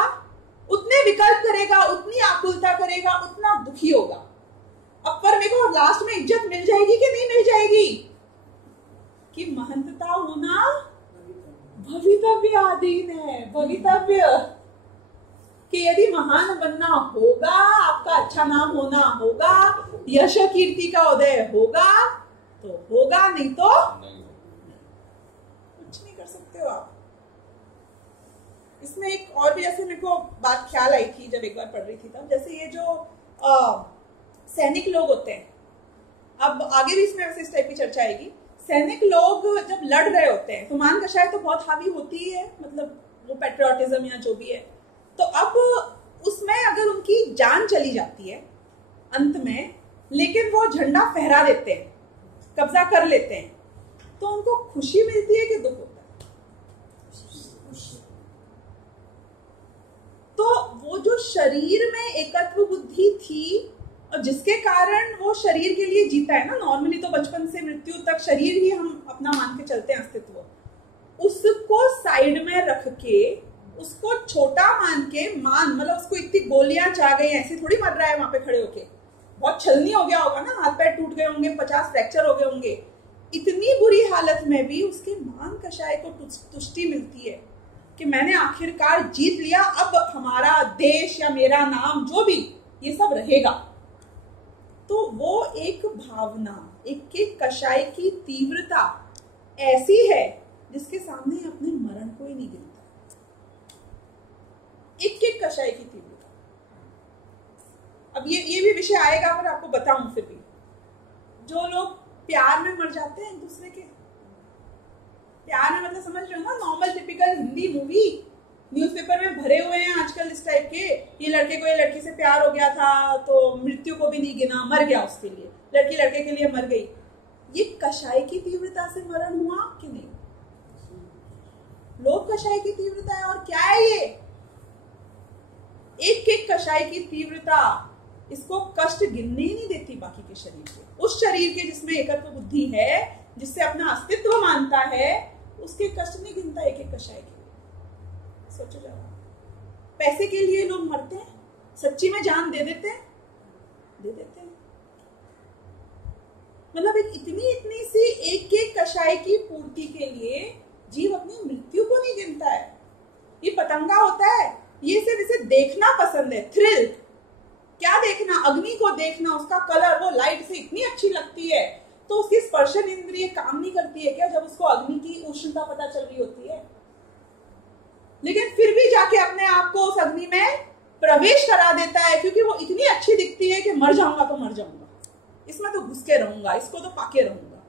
उतने विकल्प करेगा, उतनी आकुलता करेगा, उतना दुखी होगा। अब पर मेरे को लास्ट में इज्जत मिल जाएगी कि नहीं मिल जाएगी? कि महंतता होना भवितव्य अधीन है। भवितव्य कि यदि महान बनना होगा, आपका अच्छा नाम होना होगा, यश कीर्ति का उदय होगा तो होगा, नहीं तो कुछ नहीं कर सकते हो आप। इसमें एक और भी ऐसे मेरे को बात ख्याल आई थी जब एक बार पढ़ रही थी तब, जैसे ये जो सैनिक लोग होते हैं, अब आगे भी इसमें वैसे इस टाइप की चर्चा आएगी। सैनिक लोग जब लड़ रहे होते हैं तो मान कषाय तो बहुत हावी होती ही है, मतलब वो पेट्रियोटिज्म या जो भी है। तो अब उसमें अगर उनकी जान चली जाती है अंत में, लेकिन वो झंडा फहरा देते हैं, कब्जा कर लेते हैं, तो उनको खुशी मिलती है कि दुख होता है? तो वो जो शरीर में एकत्व बुद्धि थी और जिसके कारण वो शरीर के लिए जीता है ना, नॉर्मली तो बचपन से मृत्यु तक शरीर ही हम अपना मान के चलते हैं अस्तित्व, उसको साइड में रख के उसको छोटा मान के, मान मतलब उसको इतनी गोलियां चाह गई, ऐसे थोड़ी मर रहा है वहां पे खड़े होके, बहुत छलनी हो गया होगा ना, हाथ पैर टूट गए होंगे, 50 फ्रैक्चर हो गए होंगे, इतनी बुरी हालत में भी उसके मान कषाय को तुष्टि मिलती है कि मैंने आखिरकार जीत लिया, अब हमारा देश या मेरा नाम जो भी ये सब रहेगा। तो वो एक भावना, एक कषाय की तीव्रता ऐसी है जिसके सामने अपने मरण को ही नहीं गिनता। एक कषाय की तीव्रता। अब ये भी विषय आएगा पर आपको बताऊं। फिर भी जो लोग प्यार में मर जाते हैं एक दूसरे के, प्यार में मतलब समझ रहे हो ना, normal typical Hindi movie newspaper में भरे हुए हैं आजकल इस टाइप के, ये लड़के को ये लड़की से प्यार हो गया था तो मृत्यु को भी नहीं गिना, मर गया उसके लिए, लड़की लड़के के लिए मर गई। ये कषाय की तीव्रता से मरण हुआ कि नहीं? लोभ कषाय की तीव्रता है। और क्या है ये? एक कषाय की तीव्रता इसको कष्ट गिनने ही नहीं देती बाकी के शरीर के। उस शरीर के जिसमें एकत्व बुद्धि है, जिससे अपना अस्तित्व मानता है, उसके कष्ट नहीं गिनता एक कषाय के। सोचो जरा, पैसे के लिए लोग मरते हैं, सच्ची में जान दे देते हैं, मतलब एक इतनी सी एक कषाय की पूर्ति के लिए जीव अपनी मृत्यु को नहीं गिनता है। ये पतंगा होता है, ये सिर्फ इसे देखना पसंद है, थ्रिल। क्या देखना, अग्नि को देखना, उसका कलर वो लाइट से इतनी अच्छी लगती है, तो उसकी स्पर्शन इंद्रिय काम नहीं करती है क्या जब उसको अग्नि की उष्णता पता चल रही होती है? लेकिन फिर भी जाके अपने आप को उस अग्नि में प्रवेश करा देता है, क्योंकि वो इतनी अच्छी दिखती है कि मर जाऊंगा तो मर जाऊंगा, इसमें तो घुस के रहूंगा, इसको तो पाके रहूंगा।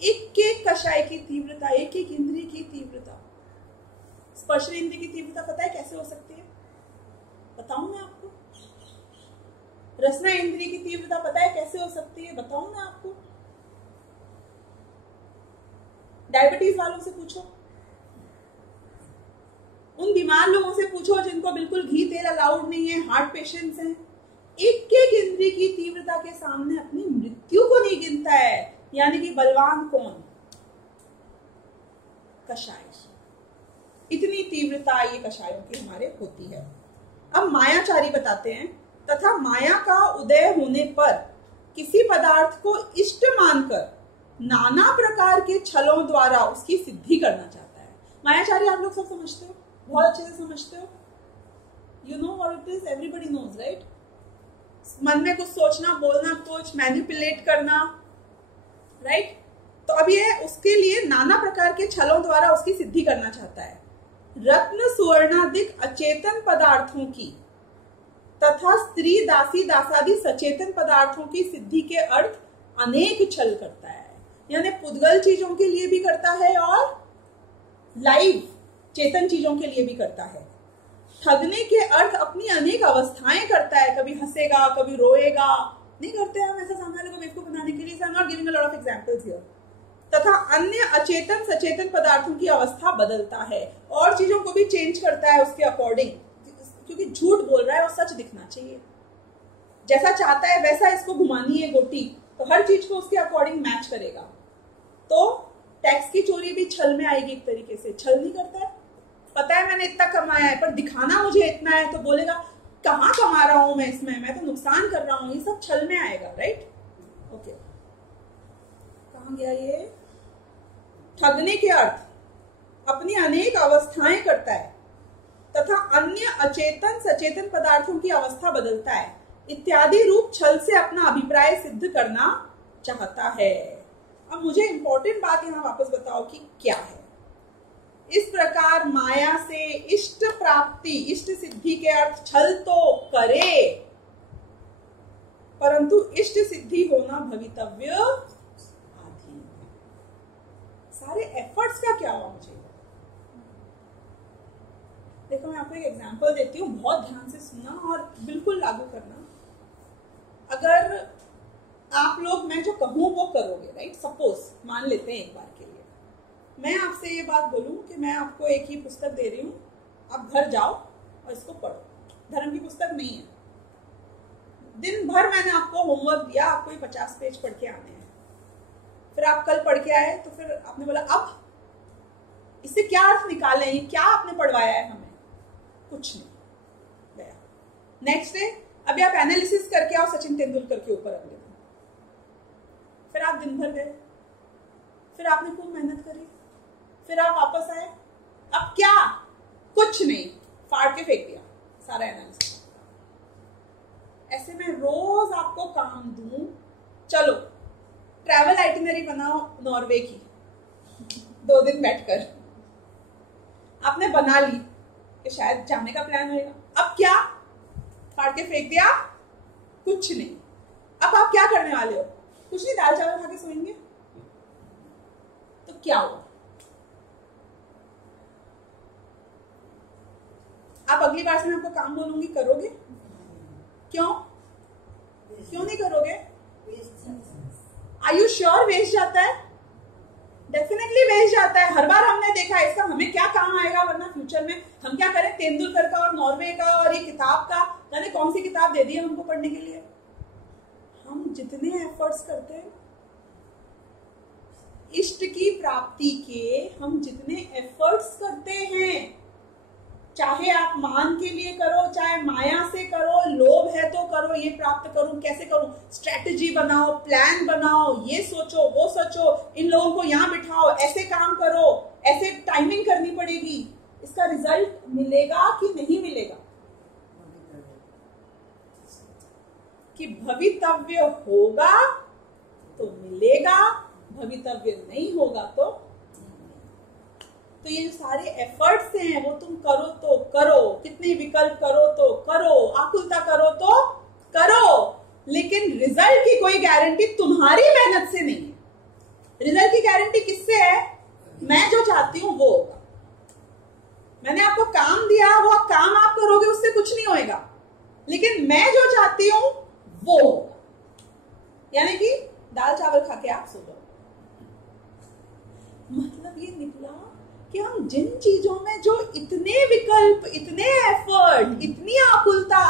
एक एक कषाय की तीव्रता, एक एक इंद्रिय की तीव्रता, स्पर्श इंद्रिय की तीव्रता पता है कैसे हो सकती है? बताऊं मैं आपको। रसना इंद्रिय की तीव्रता पता है कैसे हो सकती है? बताऊं मैं आपको। डायबिटीज वालों से पूछो, उन बीमार लोगों से पूछो जिनको बिल्कुल घी तेल अलाउड नहीं है, हार्ट पेशेंट्स हैं, एक एक इंद्रिय की तीव्रता के सामने अपनी मृत्यु को नहीं गिनता है। यानी कि बलवान कौन? कषाय। इतनी तीव्रता ये कषायों की हमारे होती है। अब मायाचारी बताते हैं, तथा माया का उदय होने पर किसी पदार्थ को इष्ट मानकर नाना प्रकार के छलों द्वारा उसकी सिद्धि करना चाहता है। मायाचारी आप लोग सब समझते हो, बहुत अच्छे से समझते हो। You know what it is, everybody knows right. मन में कुछ सोचना, बोलना कुछ, मैनिपुलेट करना, राइट। तो अब ये उसके लिए नाना प्रकार के छलों द्वारा उसकी सिद्धि करना चाहता है। रत्न सुवर्णादिक अचेतन पदार्थों की तथा स्त्री दासी दासादि सचेतन पदार्थों की सिद्धि के अर्थ अनेक छल करता है। यानी पुद्गल चीजों के लिए भी करता है और लाइव चेतन चीजों के लिए भी करता है। ठगने के अर्थ अपनी अनेक अवस्थाएं करता है, कभी हंसेगा, कभी रोएगा। नहीं करते हम ऐसा सामने वाले को बेवकूफ बनाने के लिए। I am not giving a lot of examples here. तथा अन्य अचेतन सचेतन पदार्थों की अवस्था बदलता है और चीजों को भी चेंज करता है उसके अकॉर्डिंग, क्योंकि झूठ बोल रहा है और सच दिखना चाहिए। जैसा चाहता है वैसा इसको घुमानी है गोटी, तो हर चीज को उसके अकॉर्डिंग मैच करेगा। तो टैक्स की चोरी भी छल में आएगी एक तरीके से। छल नहीं करता है, पता है मैंने इतना कमाया है पर दिखाना मुझे इतना है, तो बोलेगा कहाँ कमा रहा हूं मैं इसमें, मैं तो नुकसान कर रहा हूं। ये सब छल में आएगा, राइट। ओके, कहाँ गया ये? ठगने के अर्थ अपनी अनेक अवस्थाएं करता है तथा अन्य अचेतन सचेतन पदार्थों की अवस्था बदलता है इत्यादि रूप छल से अपना अभिप्राय सिद्ध करना चाहता है। अब मुझे इंपॉर्टेंट बात यहां वापस बताओ कि क्या है। इस प्रकार माया से इष्ट प्राप्ति, इष्ट सिद्धि के अर्थ छल तो करे, परंतु इष्ट सिद्धि होना भवितव्य आधीन। सारे एफर्ट्स का क्या हुआ मुझे? देखो मैं आपको एक एग्जांपल देती हूँ, बहुत ध्यान से सुनना और बिल्कुल लागू करना। अगर आप लोग मैं जो कहूँ वो करोगे, राइट, सपोज मान लेते हैं एक बार के लिए मैं आपसे ये बात बोलूं कि मैं आपको एक ही पुस्तक दे रही हूँ, आप घर जाओ और इसको पढ़ो। धर्म की पुस्तक नहीं है। दिन भर मैंने आपको होमवर्क दिया, आपको ये 50 पेज पढ़ के आने हैं। फिर आप कल पढ़ के आए तो फिर आपने बोला अब इससे क्या अर्थ निकाले हैं, क्या आपने पढ़वाया है हमें? कुछ नहीं, गया। नेक्स्ट डे अभी आप एनालिसिस करके आओ सचिन तेंदुलकर के ऊपर अगले दिन। फिर आप दिन भर गए, फिर आपने खूब मेहनत करी, फिर आप वापस आए, अब क्या? कुछ नहीं, फाड़ के फेंक दिया सारा एनालिसिस। ऐसे में रोज आपको काम दूं, चलो ट्रैवल आइटिनरी बनाओ नॉर्वे की, 2 दिन बैठकर आपने बना ली कि शायद जाने का प्लान होगा। अब क्या? फाड़ के फेंक दिया, कुछ नहीं। अब आप क्या करने वाले हो? कुछ नहीं, दाल चावल खा के सोएंगे। तो क्या हुआ? आप अगली बार से मैं आपको काम बोलूंगी, करोगे? क्यों नहीं करोगे? आर यू श्योर वेस्ट जाता है? डेफिनेटली वेस्ट जाता है। हर बार हमने देखा है, इसका हमें क्या काम आएगा, वरना फ्यूचर में हम क्या करें? तेंदुलकर का और नॉर्वे का और ये किताब का, जाने कौन सी किताब दे दी है हमको पढ़ने के लिए। हम जितने एफर्ट्स करते हैं इष्ट की प्राप्ति के, हम जितने एफर्ट्स करते हैं, चाहे आप मान के लिए करो, चाहे माया से करो, लोभ है तो करो, ये प्राप्त करूं, कैसे करूं, स्ट्रेटजी बनाओ, प्लान बनाओ, ये सोचो, वो सोचो, इन लोगों को यहां बिठाओ, ऐसे काम करो, ऐसे टाइमिंग करनी पड़ेगी। इसका रिजल्ट मिलेगा कि नहीं मिलेगा? कि भवितव्य होगा तो मिलेगा, भवितव्य नहीं होगा तो ये जो सारे एफर्ट्स हैं वो तुम करो तो करो, कितने विकल्प करो तो करो, आकुलता करो तो करो, लेकिन रिजल्ट की कोई गारंटी तुम्हारी मेहनत से नहीं है। रिजल्ट की गारंटी किससे है? मैं जो चाहती हूं वो होगा। मैंने आपको काम दिया, वो काम आप करोगे, उससे कुछ नहीं होएगा, लेकिन मैं जो चाहती हूं वो होगा। यानी कि दाल चावल खा के आप सो जाओ। मतलब ये निकला कि हम जिन चीजों में जो इतने विकल्प, इतने एफर्ट, इतनी आकुलता,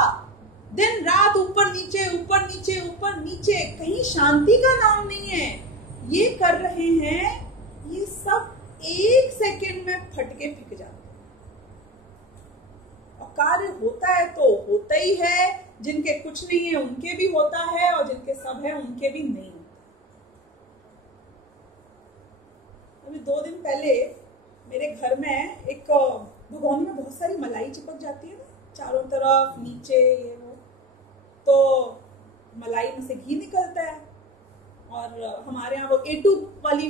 दिन रात ऊपर नीचे ऊपर नीचे ऊपर नीचे, कहीं शांति का नाम नहीं है, ये कर रहे हैं, ये सब एक सेकंड में फटके फेंक जाते हैं। और कार्य होता है तो होता ही है, जिनके कुछ नहीं है उनके भी होता है, और जिनके सब है उनके भी नहीं होता। अभी 2 दिन पहले मेरे घर में एक भगोनी में बहुत सारी मलाई चिपक जाती है ना, चारों तरफ नीचे ये वो, तो मलाई में से घी निकलता है, और हमारे यहाँ वो A2 वाली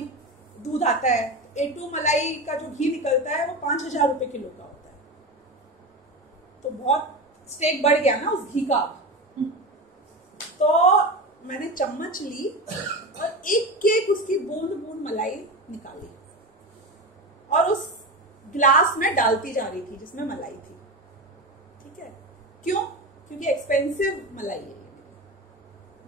दूध आता है, A2 मलाई का जो घी निकलता है वो 5,000 रुपए किलो का होता है। तो बहुत स्टेक बढ़ गया ना उस घी का। तो मैंने चम्मच ली और एक एक उसकी बूंद बूंद मलाई निकाली और उस ग्लास में डालती जा रही थी जिसमें मलाई थी। ठीक है, क्यों? क्योंकि एक्सपेंसिव मलाई है।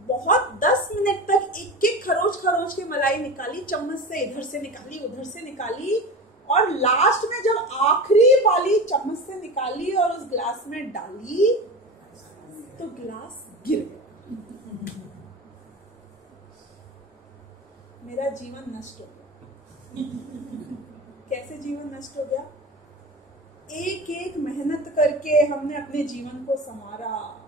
बहुत 10 मिनट तक एक एक खरोच खरोच के मलाई निकाली, चम्मच से इधर से निकाली उधर से निकाली, और लास्ट में जब आखिरी वाली चम्मच से निकाली और उस ग्लास में डाली तो ग्लास गिर गया। मेरा जीवन नष्ट हो गया। कैसे जीवन नष्ट हो गया? एक एक मेहनत करके हमने अपने जीवन को संवारा,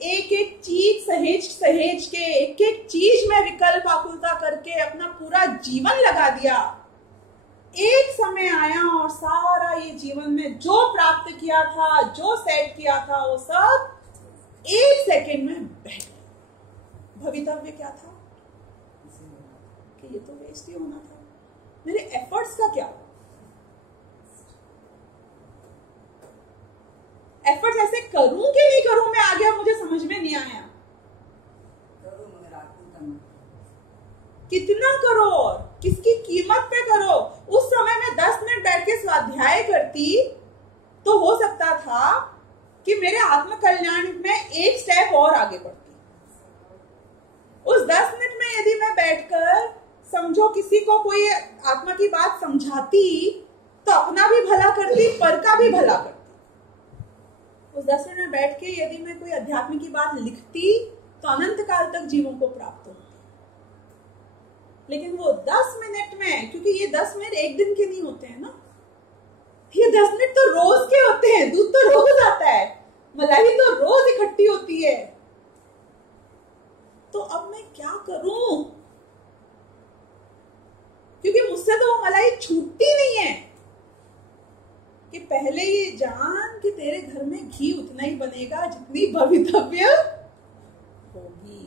एक एक चीज सहेज सहेज के, एक एक चीज में विकल्प आकुलता करके अपना पूरा जीवन लगा दिया। एक समय आया और सारा ये जीवन में जो प्राप्त किया था, जो सेट किया था, वो सब एक सेकंड में बह गया। भवितव्य क्या था कि ये तो वेस्ट ही होना था। मेरे एफर्ट्स का क्या? एफर्ट्स ऐसे करूं कि नहीं करूं, मैं आ गया, मुझे समझ में नहीं आया। कितना करो और किसकी कीमत पे करो? उस समय में 10 मिनट बैठ के स्वाध्याय करती तो हो सकता था कि मेरे आत्म कल्याण में एक स्टेप और आगे बढ़ती। उस 10 मिनट में यदि मैं बैठकर समझो किसी को कोई आत्मा की बात समझाती तो अपना भी भला करती, पर का भी भला करती। उस 10 मिनट में बैठ के यदि मैं कोई अध्यात्म की बात लिखती तो अनंत काल तक जीवों को प्राप्त होती। लेकिन वो 10 मिनट में, क्योंकि ये 10 मिनट एक दिन के नहीं होते हैं ना, ये 10 मिनट तो रोज के होते हैं। दूध तो रोज आता है, मलाई तो रोज इकट्ठी होती है। तो अब मैं क्या करूं? क्योंकि मुझसे तो वो मलाई छूटती नहीं है। कि पहले ये जान कि तेरे घर में घी उतना ही बनेगा जितनी भवितव्य होगी।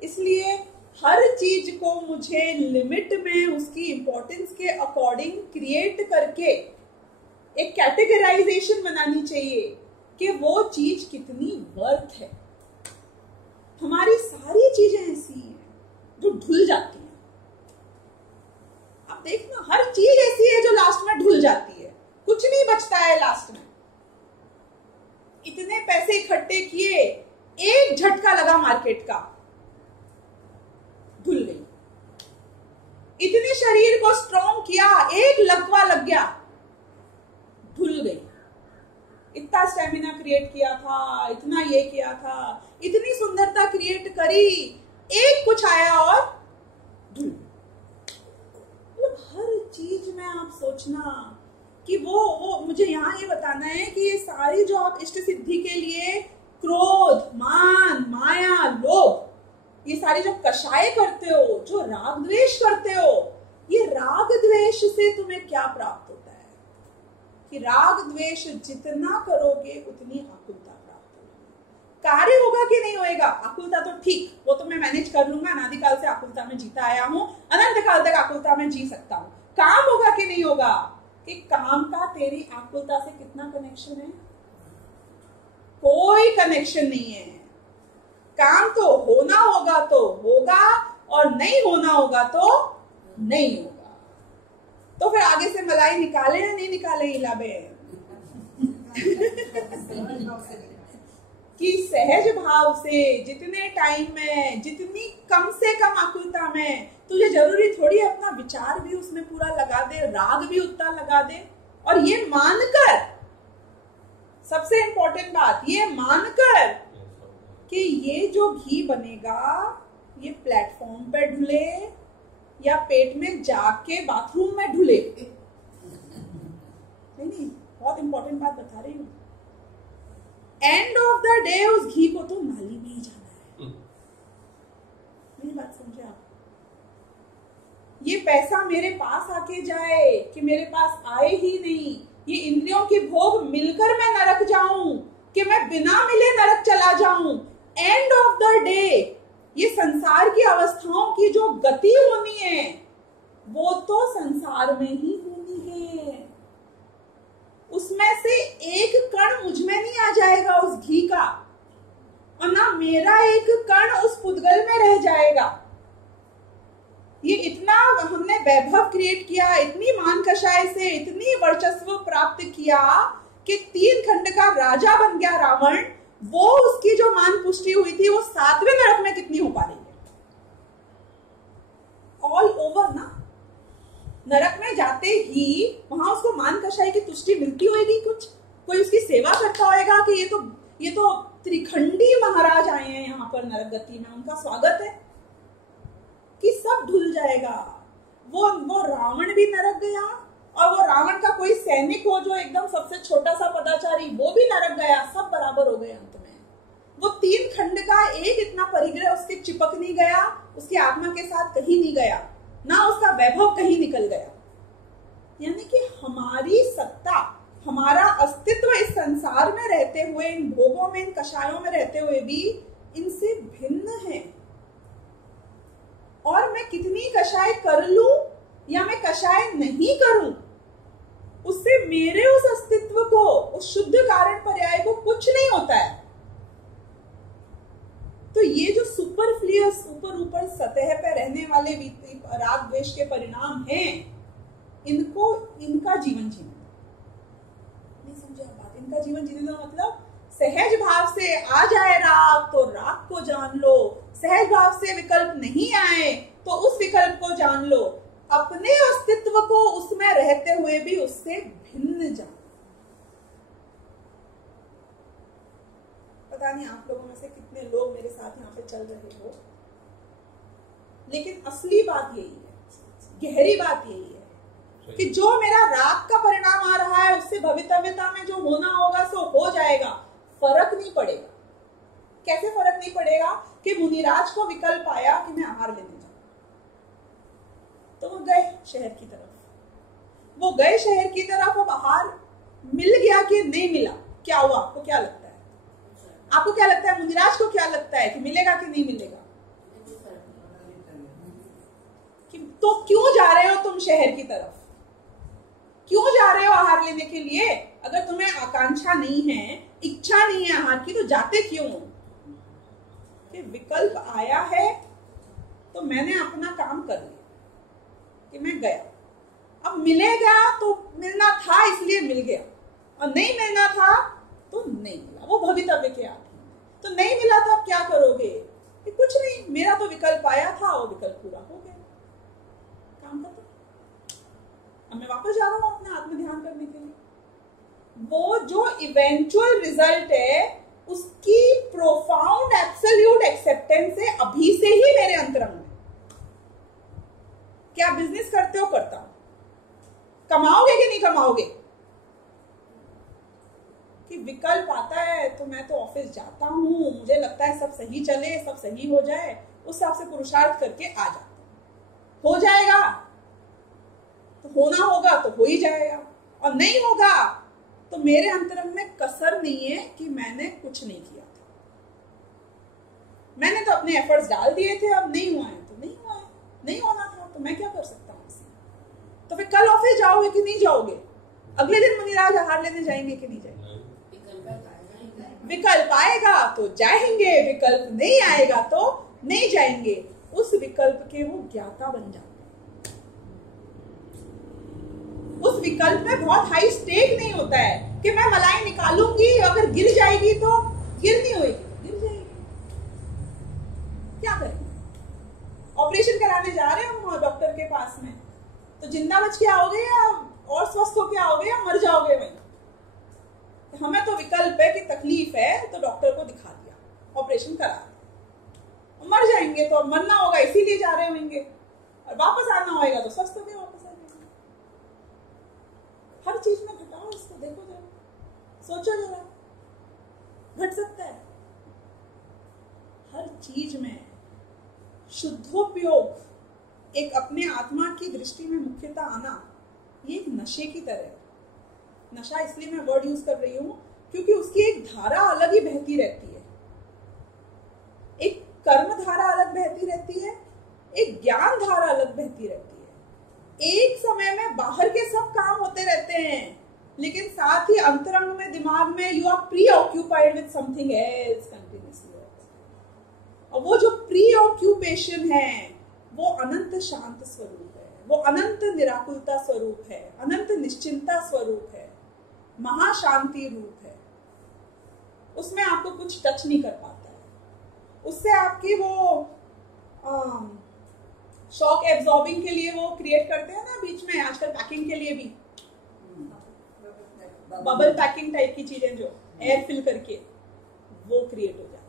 इसलिए हर चीज को मुझे लिमिट में, उसकी इंपॉर्टेंस के अकॉर्डिंग क्रिएट करके एक कैटेगराइजेशन बनानी चाहिए कि वो चीज कितनी वर्थ है। हमारी सारी चीजें ऐसी हैं जो ढुल जाती हैं। आप देखना, हर चीज ऐसी है जो लास्ट में ढुल जाती है, कुछ नहीं बचता है लास्ट में। इतने पैसे इकट्ठे किए, एक झटका लगा मार्केट का, धुल गई। इतने शरीर को स्ट्रॉन्ग किया, एक लकवा लग गया, धुल गई। इतना स्टेमिना क्रिएट किया था, इतना ये किया था, इतनी सुंदरता क्रिएट करी, एक कुछ आया और धुल। मतलब हर चीज में आप सोचना कि वो मुझे यहाँ ये बताना है कि ये सारी जो आप इष्ट सिद्धि के लिए क्रोध, मान, माया, लोभ, ये सारी जो कषाय करते हो, जो राग द्वेष करते हो, ये राग द्वेष से तुम्हें क्या प्राप्त होता है? कि राग द्वेष जितना करोगे उतनी आकुलता प्राप्त होगी। कार्य होगा कि नहीं होएगा, आकुलता तो ठीक, वो तो मैं मैनेज कर लूंगा, अनादिकाल से आकुलता में जीता आया हूं, अनंत काल तक आकुलता में जी सकता हूं। काम होगा कि नहीं होगा, कि काम का तेरी आकुलता से कितना कनेक्शन है? कोई कनेक्शन नहीं है। काम तो होना होगा तो होगा, और नहीं होना होगा तो नहीं होगा। तो फिर आगे से मलाई निकाले या नहीं निकाले इलाबे कि सहज भाव से जितने टाइम में, जितनी कम से कम आकुलता में, तुझे जरूरी थोड़ी अपना विचार भी उसमें पूरा लगा दे, राग भी उतना लगा दे, और ये मानकर, सबसे इंपॉर्टेंट बात, ये मानकर कि ये जो घी बनेगा ये प्लेटफॉर्म पे ढुले या पेट में जाके बाथरूम में ढुले। नहीं, बहुत इंपॉर्टेंट बात बता रही हूं। एंड ऑफ द डे उस घी को तो नाली में ही जाना है। मेरी बात समझे आप? ये पैसा मेरे पास आके जाए कि मेरे पास आए ही नहीं, ये इंद्रियों की भोग मिलकर मैं नरक जाऊं कि मैं बिना मिले नरक चला जाऊं, एंड ऑफ द डे ये संसार की अवस्थाओं की जो गति होनी है वो तो संसार में ही होनी है। उसमें से एक कण मुझ में नहीं आ जाएगा उस घी का, और ना मेरा एक कण उस पुद्गल में रह जाएगा। ये इतना हमने वैभव क्रिएट किया, इतनी मान कषाय से इतनी वर्चस्व प्राप्त किया कि 3 खंड का राजा बन गया रावण। वो उसकी जो मान पुष्टि हुई थी वो 7वें नरक में कितनी हो पा रही है? ऑल ओवर ना, नरक में जाते ही वहां उसको मान कषाय की तुष्टि मिलती होगी, कुछ कोई उसकी सेवा करता होगा कि ये तो त्रिखंडी महाराज आए हैं यहाँ पर नरक गति में, उनका स्वागत है, कि सब धुल जाएगा। वो रावण भी नरक गया, और वो रावण का कोई सैनिक हो जो एकदम सबसे छोटा सा पदाचारी, वो भी नरक गया, सब बराबर हो गए अंत में। वो 3 खंड का एक इतना परिग्रह उसके चिपक नहीं गया, उसकी आत्मा के साथ कहीं नहीं गया, ना उसका वैभव कहीं निकल गया। यानी कि हमारी सत्ता, हमारा अस्तित्व इस संसार में रहते हुए, इन भोगों में, इन कषायों में रहते हुए भी इनसे भिन्न है। और मैं कितनी कषाय कर लूं या मैं कषाय नहीं करूं, उससे मेरे उस अस्तित्व को, उस शुद्ध कारण पर्याय को कुछ नहीं होता है। तो ये जो सुपरफ्लुअस, ऊपर सतह पे रहने वाले राग द्वेष के परिणाम हैं, इनको, इनका जीवन जीना नहीं, समझे आप बात? इनका जीवन जीने का मतलब सहज भाव से आ जाए राग तो राग को जान लो, सहज भाव से विकल्प नहीं आए तो उस विकल्प को जान लो, अपने अस्तित्व को उसमें रहते हुए भी उससे भिन्न जान। पता नहीं आप लोगों में से कितने लोग मेरे साथ यहाँ पे चल रहे हो, लेकिन असली बात यही है, गहरी बात यही है कि जो मेरा राग का परिणाम आ रहा है उससे भवितव्यता में जो होना होगा सो हो जाएगा, फर्क नहीं पड़ेगा। कैसे फर्क नहीं पड़ेगा? कि मुनिराज को विकल्प आया कि मैं आहार लेने जाऊं, तो वो गए शहर की तरफ, वो गए शहर की तरफ। अब आहार मिल गया कि नहीं मिला, क्या हुआ? आपको क्या लगता है? आपको क्या लगता है? मुनिराज को क्या लगता है कि मिलेगा कि नहीं मिलेगा? कि तो क्यों जा रहे हो तुम शहर की तरफ? क्यों जा रहे हो आहार लेने के लिए? अगर तुम्हें आकांक्षा नहीं है, इच्छा नहीं है आहार की, तो जाते क्यों? कि विकल्प आया है तो मैंने अपना काम कर लिया कि मैं गया। अब मिलेगा तो मिलना था इसलिए मिल गया, और नहीं मिलना था तो नहीं मिला, वो भवितव्य के आधीन। तो नहीं मिला तो अब क्या करोगे? कि कुछ नहीं, मेरा तो विकल्प आया था और विकल्प पूरा हो गया, काम खत्म। अब मैं वापस जा रहा हूं अपना आत्म ध्यान करने के लिए। वो जो इवेंचुअल रिजल्ट है उसकी प्रोफाउंड एब्सोल्यूट एक्सेप्टेंस है अभी से ही मेरे अंतरंग में। क्या बिजनेस करते हो? करता हूं। कमाओगे कि नहीं कमाओगे? कि विकल्प आता है तो मैं तो ऑफिस जाता हूं, मुझे लगता है सब सही चले, सब सही हो जाए, उस हिसाब से पुरुषार्थ करके आ जाता हूं। हो जाएगा तो होना होगा तो हो ही जाएगा, और नहीं होगा तो मेरे अंतरंग में कसर नहीं है कि मैंने कुछ नहीं किया था। मैंने तो अपने एफर्ट्स डाल दिए थे, अब नहीं हुआ है तो नहीं हुआ है, नहीं होना था तो मैं क्या कर सकता हूँ इसमें। तो फिर कल ऑफिस जाओगे कि नहीं जाओगे? अगले दिन मुनिराज आहार लेने जाएंगे कि नहीं जाएंगे? विकल्प आएगा तो जाएंगे, विकल्प नहीं आएगा तो नहीं जाएंगे। उस विकल्प के वो ज्ञाता बन जाते हैं। उस विकल्प में बहुत हाई स्टेक नहीं होता है कि मैं मलाई निकालूंगी, अगर गिर जाएगी तो गिर नहीं होगी, गिर जाएगी, क्या करेंगे? ऑपरेशन कराने जा रहे हो डॉक्टर के पास में, तो जिंदा बच के आओगे या और स्वस्थ होके आओगे या मर जाओगे वहीं? हमें तो विकल्प है कि तकलीफ है तो डॉक्टर को दिखा दिया, ऑपरेशन करा दिया, मर जाएंगे तो अब मरना होगा इसीलिए जा रहे होंगे, और वापस आना होगा तो स्वस्थ होके वापस आ जाएंगे। हर चीज में घटाओ इसको, देखो जरा, सोचो जरा, घट सकता है हर चीज में। शुद्धोपयोग, एक अपने आत्मा की दृष्टि में मुख्यतः आना, ये एक नशे की तरह है। नशा इसलिए मैं वर्ड यूज कर रही हूं क्योंकि उसकी एक धारा अलग ही बहती रहती है, एक कर्म धारा अलग बहती रहती है, एक ज्ञान धारा अलग बहती रहती है। एक समय में बाहर के सब काम होते रहते हैं, लेकिन साथ ही अंतरंग में, दिमाग में you are preoccupied with something else continuously. और वो जो प्री ऑक्यूपेशन है वो अनंत शांत स्वरूप है, वो अनंत निराकुलता स्वरूप है, अनंत निश्चिंता स्वरूप है, महाशांति रूप है। उसमें आपको कुछ टच नहीं कर पाता है। उससे आपकी वो शॉक एब्जॉर्बिंग के लिए वो क्रिएट करते हैं ना बीच में, आजकल पैकिंग के लिए भी बबल पैकिंग टाइप की चीजें जो एयर फिल करके वो क्रिएट हो जाता है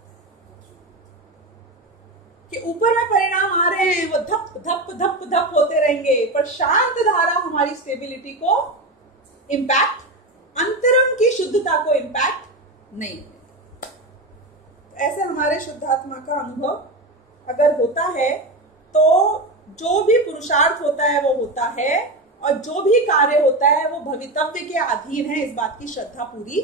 कि ऊपर में परिणाम आ रहे हैं, वो धप धप धप धप होते रहेंगे, पर शांत धारा हमारी स्टेबिलिटी को इम्पैक्ट, अंतरंग की शुद्धता को इम्पैक्ट नहीं होता। ऐसे हमारे शुद्धात्मा का अनुभव अगर होता है तो जो भी पुरुषार्थ होता है वो होता है, और जो भी कार्य होता है वो भवितव्य के अधीन है, इस बात की श्रद्धा पूरी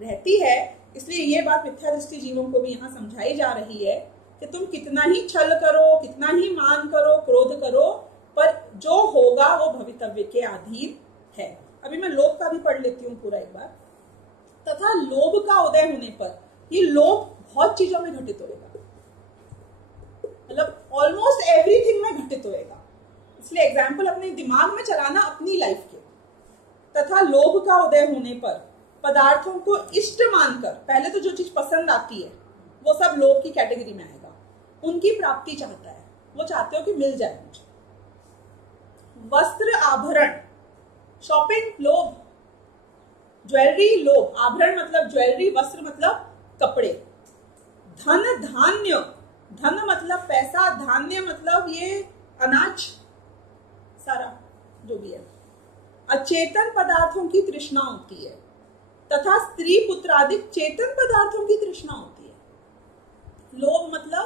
रहती है। इसलिए ये बात मिथ्या दृष्टि जीवों को भी यहाँ समझाई जा रही है कि तुम कितना ही छल करो, कितना ही मान करो, क्रोध करो, पर जो होगा वो भवितव्य के अधीन है। अभी मैं लोभ का भी पढ़ लेती हूँ पूरा एक बार। तथा लोभ का उदय होने पर, ये लोभ बहुत चीजों में घटित होएगा, मतलब ऑलमोस्ट एवरीथिंग में घटित होएगा। इसलिए एग्जाम्पल अपने दिमाग में चलाना अपनी लाइफ के। तथा लोभ का उदय होने पर पदार्थों को इष्ट मानकर, पहले तो जो चीज पसंद आती है वो सब लोभ की कैटेगरी में आएगा, उनकी प्राप्ति चाहता है, वो चाहते हो कि मिल जाए मुझे। वस्त्र आभरण, शॉपिंग लोभ, ज्वेलरी लोभ, आभरण मतलब ज्वेलरी, वस्त्र मतलब कपड़े। धन धान्य, धन मतलब पैसा, धान्य मतलब ये अनाज सारा जो भी है। अचेतन पदार्थों की तृष्णा होती है, तथा स्त्री पुत्रादिक चेतन पदार्थों की तृष्णा होती है। लोभ मतलब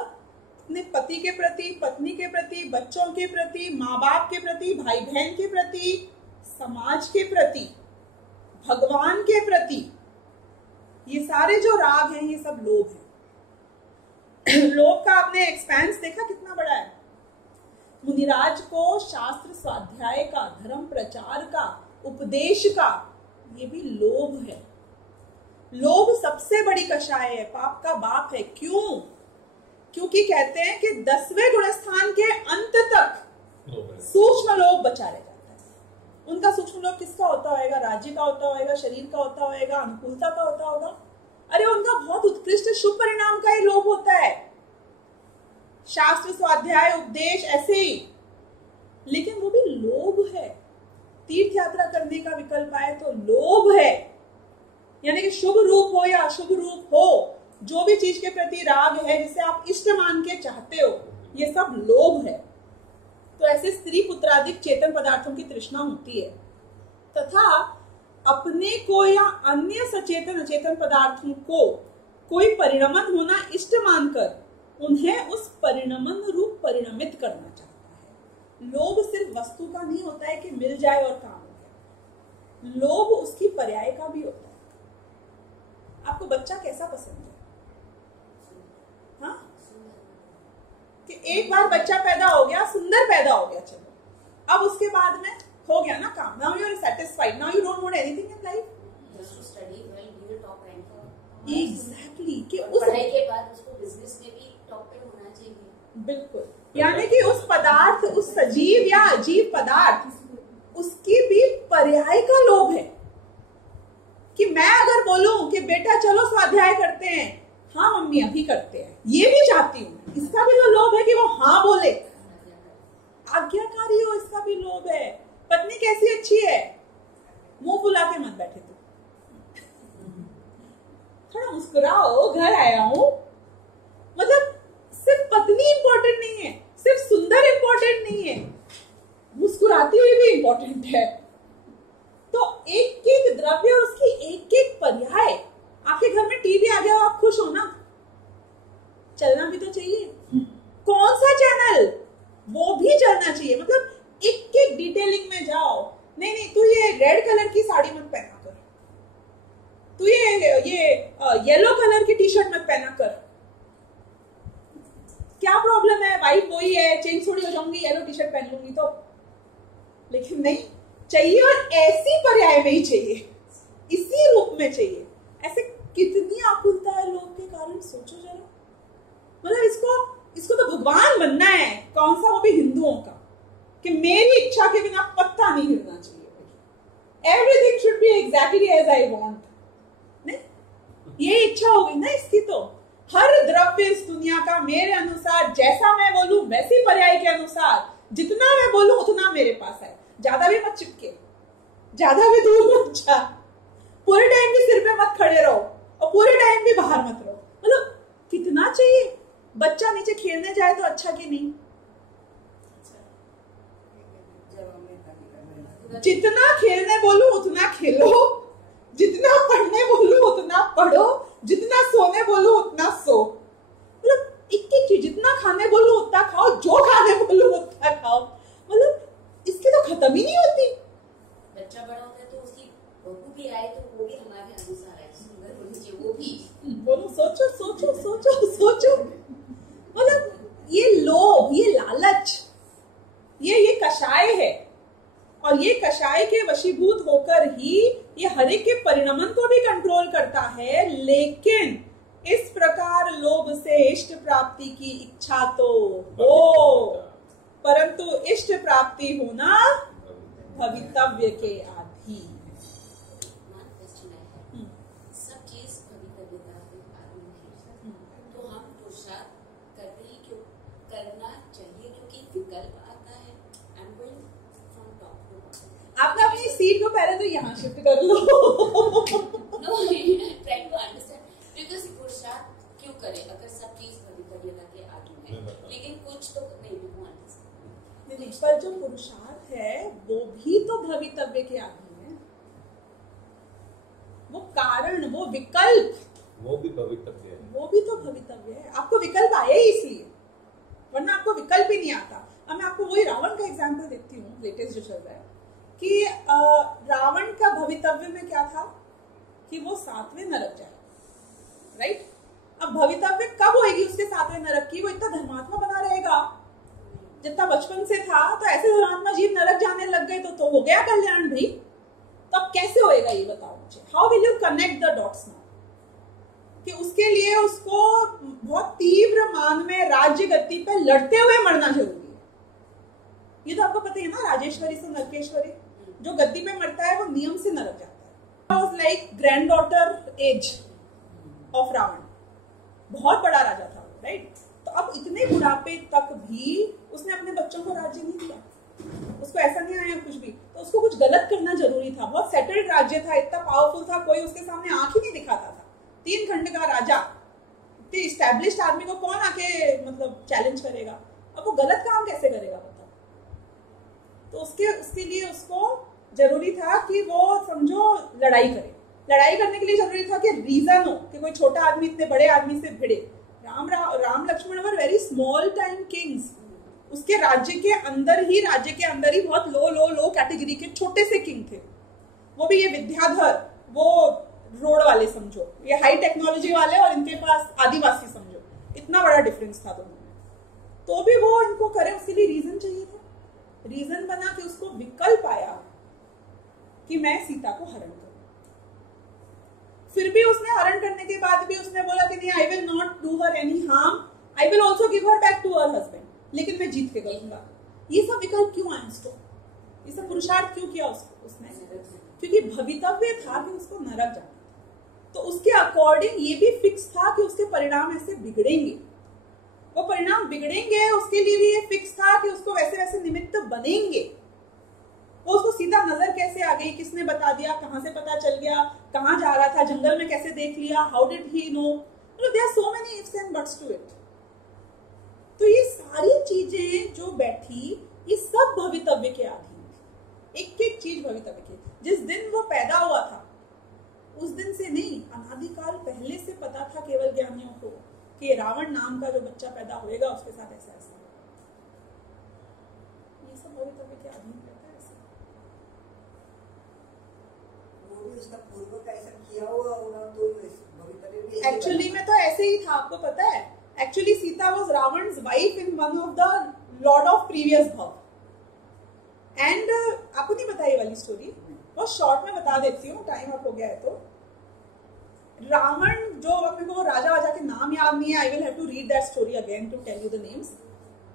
अपने पति के प्रति, पत्नी के प्रति, बच्चों के प्रति, माँ बाप के प्रति, भाई बहन के प्रति, समाज के प्रति, भगवान के प्रति, ये सारे जो राग हैं ये सब लोभ है। लोभ का आपने एक्सपेंस देखा कितना बड़ा है। मुनिराज को शास्त्र स्वाध्याय का, धर्म प्रचार का, उपदेश का, ये भी लोभ है। लोभ सबसे बड़ी कषाय है, पाप का बाप है। क्यों? क्योंकि कहते हैं कि 10वें गुणस्थान के अंत तक सूक्ष्म लोभ बचा रह जाता है। उनका सूक्ष्म लोभ किसका होता होगा? राज्य का होता होगा, शरीर का होता होगा, अनुकूलता का होता होगा। अरे उनका बहुत उत्कृष्ट शुभ परिणाम का ही लोभ होता है, शास्त्र स्वाध्याय उपदेश ऐसे ही, लेकिन वो भी लोभ है। तीर्थ यात्रा करने का विकल्प आए तो लोभ है, यानी कि शुभ रूप हो या अशुभ रूप हो, जो भी चीज के प्रति राग है, जिसे आप इष्ट मान के चाहते हो, ये सब लोभ है। तो ऐसे स्त्री पुत्रादिक चेतन पदार्थों की तृष्णा होती है। तथा अपने को या अन्य सचेतन अचेतन पदार्थों को कोई परिणमन होना इष्ट मानकर उन्हें उस परिणमन रूप परिणमित करना चाहता है। लोभ सिर्फ वस्तु का नहीं होता है कि मिल जाए और काम हो जाए, लोभ उसकी पर्याय का भी होता है। आपको बच्चा कैसा पसंद है? हाँ, कि एक बार बच्चा पैदा हो गया, सुंदर पैदा हो गया, चलो अब उसके बाद में हो गया ना काम, now you are satisfied, now you don't want anything in life. Just to study well give a top rank. Exactly, कि उस पढ़ाई के बाद उसको बिजनेस में भी टॉप पे होना चाहिए। बिल्कुल, यानी कि उस पदार्थ, उस सजीव या अजीब पदार्थ, उसकी भी पर्याय का लोभ है कि मैं अगर बोलूं कि बेटा चलो स्वाध्याय करते हैं, हाँ मम्मी अभी करते हैं, ये भी चाहती हूँ, इसका भी तो लोभ है कि वो हाँ बोले, आज्ञाकारी हो, इसका भी लोभ है। पत्नी कैसी अच्छी है, मुंह फुला के मत बैठे तू, थोड़ा मुस्कुराओ, घर आया हूं। मतलब सिर्फ पत्नी इंपॉर्टेंट नहीं है, सिर्फ सुंदर इंपॉर्टेंट नहीं है, मुस्कुराती हुई भी इंपॉर्टेंट है। तो एक एक द्रव्य और उसकी एक एक पर्याय। आपके घर में टीवी आ गया हो, आप खुश हो ना, चलना भी तो चाहिए। कौन सा चैनल, वो भी चलना चाहिए। मतलब एक एक डिटेलिंग में जाओ, नहीं नहीं तू ये रेड कलर की साड़ी मत पहना कर, तू ये येलो कलर की टी शर्ट मत पहना कर, क्या प्रॉब्लम है, वाइट वही है, चेंज थोड़ी हो जाऊंगी, येलो टी शर्ट पहन लूंगी तो। लेकिन नहीं चाहिए, और ऐसी पर्याय में ही चाहिए, इसी रूप में चाहिए। ऐसे कितनी आकुलता है लोग के कारण, सोचो जरा। मतलब इसको तो भगवान बनना है, कौन सा, वो भी हिंदुओं का, कि मेरी इच्छा के बिना पत्ता नहीं हिलना चाहिए, everything should be exactly as I want. नहीं, ये इच्छा होगी ना इसकी, तो हर द्रव्य इस दुनिया का मेरे अनुसार, जैसा मैं बोलूं वैसी पर्याय के अनुसार, जितना मैं बोलूं उतना मेरे पास है। ज्यादा भी मत चिपके, ज्यादा भी दूर मत जा, पूरे टाइम भी सिर पे मत खड़े रहो और पूरे टाइम भी बाहर मत रहो। मतलब कितना चाहिए, बच्चा नीचे खेलने जाए तो अच्छा कि नहीं, जितना खेलने बोलूं उतना खेलो, जितना पढ़ने बोलूं उतना पढ़ो, जितना सोने बोलूं उतना सो। मतलब एक एक चीज, जितना खाने बोलूं उतना खाओ, जो खाने बोलूं उतना खाओ। मतलब इसकी तो खत्म ही नहीं होती। बच्चा बड़ा होता है तो उसकी बहू भी आए तो वो भी हमारे अनुसार है, सुंदर होनी चाहिए वो भी। बोलो, सोचो सोचो सोचो सोचो। मतलब ये लोभ, ये लालच, ये कषाय है, और ये कषाय के वशीभूत होकर ही ये हर एक के परिणमन को भी कंट्रोल करता है। लेकिन इस प्रकार लोभ से इष्ट प्राप्ति की इच्छा तो हो, परंतु इष्ट प्राप्ति होना भवितव्य के आधीन। सब चीज भवितव्यता के आधीन है, तो हम पुरुषार्थ करते ही क्यों करना चाहिए, क्योंकि विकल्प आता है। I am going from top to bottom. आपने अपनी सीट को पहले तो यहाँ शिफ्ट कर लो। No, trying to understand, because पुरुषार्थ क्यों करें अगर सब चीज भवितव्यता के आधीन है, लेकिन कुछ तो नहीं नहीं, पर जो पुरुषार्थ है वो भी तो भवितव्य के आधीन है। वो कारण, वो विकल्प, वो भी भवितव्य है, वो भी तो भवितव्य है। आपको विकल्प आए ही इसलिए, वरना आपको विकल्प ही नहीं आता। अब मैं आपको वही रावण का एग्जाम्पल देती हूँ, लेटेस्ट जो चल रहा है, कि रावण का भवितव्य में क्या था कि वो 7वें नरक जाए, राइट। अब भवितव्य कब होगी उसके 7वें नरक की, वो इतना धर्मात्मा बना रहेगा जितना बचपन से था, तो ऐसे धर्मात्मा जीव नरक जाने लग गए तो हो गया कल्याण भाई। तो अब कैसे होएगा ये बताओ मुझे, how will you connect the dots now, कि उसके लिए उसको बहुत तीव्र मान में राज्य गति पे लड़ते हुए मरना जरूरी है। ये तो आपको पता है ना, राजेश्वरी से नरकेश्वरी, जो गद्दी पे मरता है वो नियम से नरक जाता है। Was like granddaughter as of Ravan, बहुत बड़ा राजा था वो, राइट। तो अब इतने बुढ़ापे तक भी उसने अपने बच्चों को राज्य नहीं दिया, उसको ऐसा नहीं आया कुछ भी, तो उसको कुछ गलत करना जरूरी था। बहुत सेटल्ड राज्य था, इतना पावरफुल था, कोई उसके सामने आंख ही नहीं दिखाता था। 3 खंड का राजा, इतने इस्टेब्लिश्ड आदमी को कौन आके मतलब चैलेंज करेगा। अब वो गलत काम कैसे करेगा बताओ। तो उसके लिए उसको जरूरी था कि वो समझो लड़ाई करे। लड़ाई करने के लिए जरूरी था कि रीजन हो, कि कोई छोटा आदमी इतने बड़े आदमी से भिड़े। Ram Lakshman were very small time kings. उसके राज्य के अंदर ही बहुत लो कैटेगरी के छोटे से किंग थे। वो भी ये विद्याधर, वो रोड वाले समझो, ये हाई टेक्नोलॉजी वाले, और इनके पास आदिवासी समझो। इतना बड़ा डिफरेंस था दोनों में। तो भी वो इनको करे, उसके लिए रीजन चाहिए था। रीजन बना कि उसको विकल्प आया कि मैं सीता को हरण करूं। फिर भी उसने हरण करने के बाद भी उसने बोला कि नहीं, I will not do her any harm, I will also give her back to her husband, लेकिन मैं जीत के करूंगा। ये सब विकल्प क्यों आए उसको? ये सब पुरुषार्थ क्यों किया उसने? क्योंकि भवितव्य था कि उसको नरक जाना, तो उसके अकॉर्डिंग ये भी फिक्स था कि उसके परिणाम ऐसे बिगड़ेंगे। वो परिणाम बिगड़ेंगे, उसके लिए भी ये फिक्स था कि उसको वैसे वैसे निमित्त बनेंगे। वो उसको सीधा नजर कैसे आ गई, किसने बता दिया, कहां से पता चल गया, कहां जा रहा था, जंगल में कैसे देख लिया, how did he know, there are so many ifs and buts to it. तो ये सारी चीजें जो बैठी, ये सब भवितव्य के अधीन थी। एक एक चीज भवितव्य की। जिस दिन वो पैदा हुआ था उस दिन से नहीं, अनादिकाल पहले से पता था केवल ज्ञानियों को कि रावण नाम का जो बच्चा पैदा होएगा उसके साथ ऐसा ऐसा। ये सब भवितव्य के अधीन रहता है। वो भी उसका पूर्व का ऐसा किया हुआ होगा तो भवितव्य भी एक्चुअली में तो ऐसे ही था, आपको पता है। Actually Sita was Ravan's wife in one of the lord of previous भव। एंड आपको नहीं पता ये वाली स्टोरी, बहुत शॉर्ट में बता देती हूँ, टाइम अप हो गया है तो। रावण जो, अपने को राजा वाजा के नाम याद नहीं है, I will have to read that story again to tell you the names,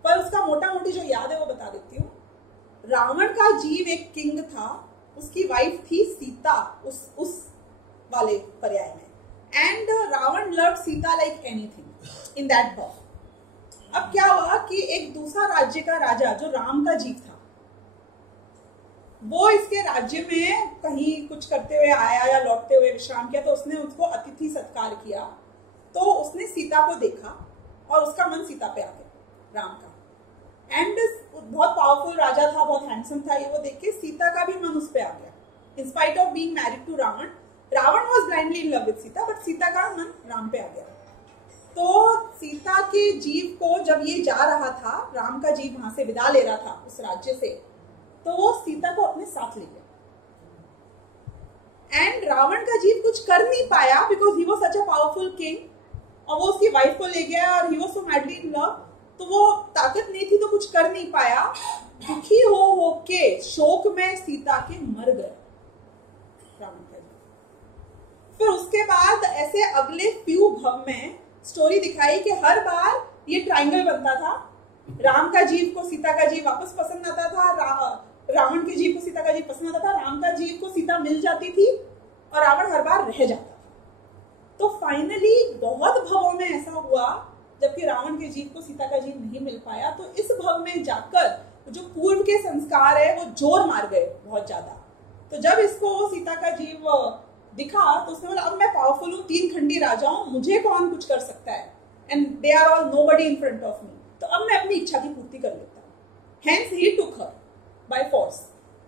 पर उसका मोटा मोटी जो याद है वो बता देती हूँ। रावण का जीव एक किंग था, उसकी वाइफ थी सीता उस वाले पर्याय में, and Ravan loved Sita like anything in that birth. अब क्या हुआ कि एक दूसरा राज्य का राजा जो राम का जीव था, वो इसके राज्य में कहीं कुछ करते हुए आया या लौटते हुए विश्राम किया, तो उसने उसको अतिथि सत्कार किया। तो उसने सीता को देखा और उसका मन सीता पे आ गया, राम का। एंड बहुत पावरफुल राजा था, बहुत हैंडसम था, ये वो देख के सीता का भी मन उस पे आ गया। In spite of being married to Ravan, Ravan was blindly in love with Sita, but Sita का मन राम पे आ गया। तो सीता के जीव को जब ये जा रहा था, राम का जीव वहां से विदा ले रहा था उस राज्य से, तो वो सीता को अपने साथ ले गया। एंड रावण का जीव कुछ कर नहीं पाया because he was such a powerful king, और वो उसकी वाइफ को ले गया और he was so madly in love, तो वो ताकत नहीं थी तो कुछ कर नहीं पाया। दुखी हो के शोक में सीता के मर गए रावण का जीव। फिर उसके बाद ऐसे अगले फ्यू भव में स्टोरी दिखाई कि हर बार ये ट्रायंगल बनता था, राम का जीव को सीता का जीव वापस पसंद आता था, रावण के जीव को सीता का जीव पसंद आता था, राम का जीव को सीता मिल जाती थी और रावण हर बार रह जाता था। तो फाइनली बहुत भवों में ऐसा हुआ, जबकि रावण के जीव को सीता का जीव नहीं मिल पाया, तो इस भव में जाकर जो पूर्व के संस्कार है वो जोर मार गए बहुत ज्यादा। तो जब इसको सीता का जीव दिखा तो उसने बोला, अब मैं पावरफुल हूँ, 3 खंडी राजा हूँ, मुझे कौन कुछ कर सकता है, and they are all nobody in front of me, तो अब मैं अपनी इच्छा की पूर्ति कर लेता हूँ। Hence he took her by force.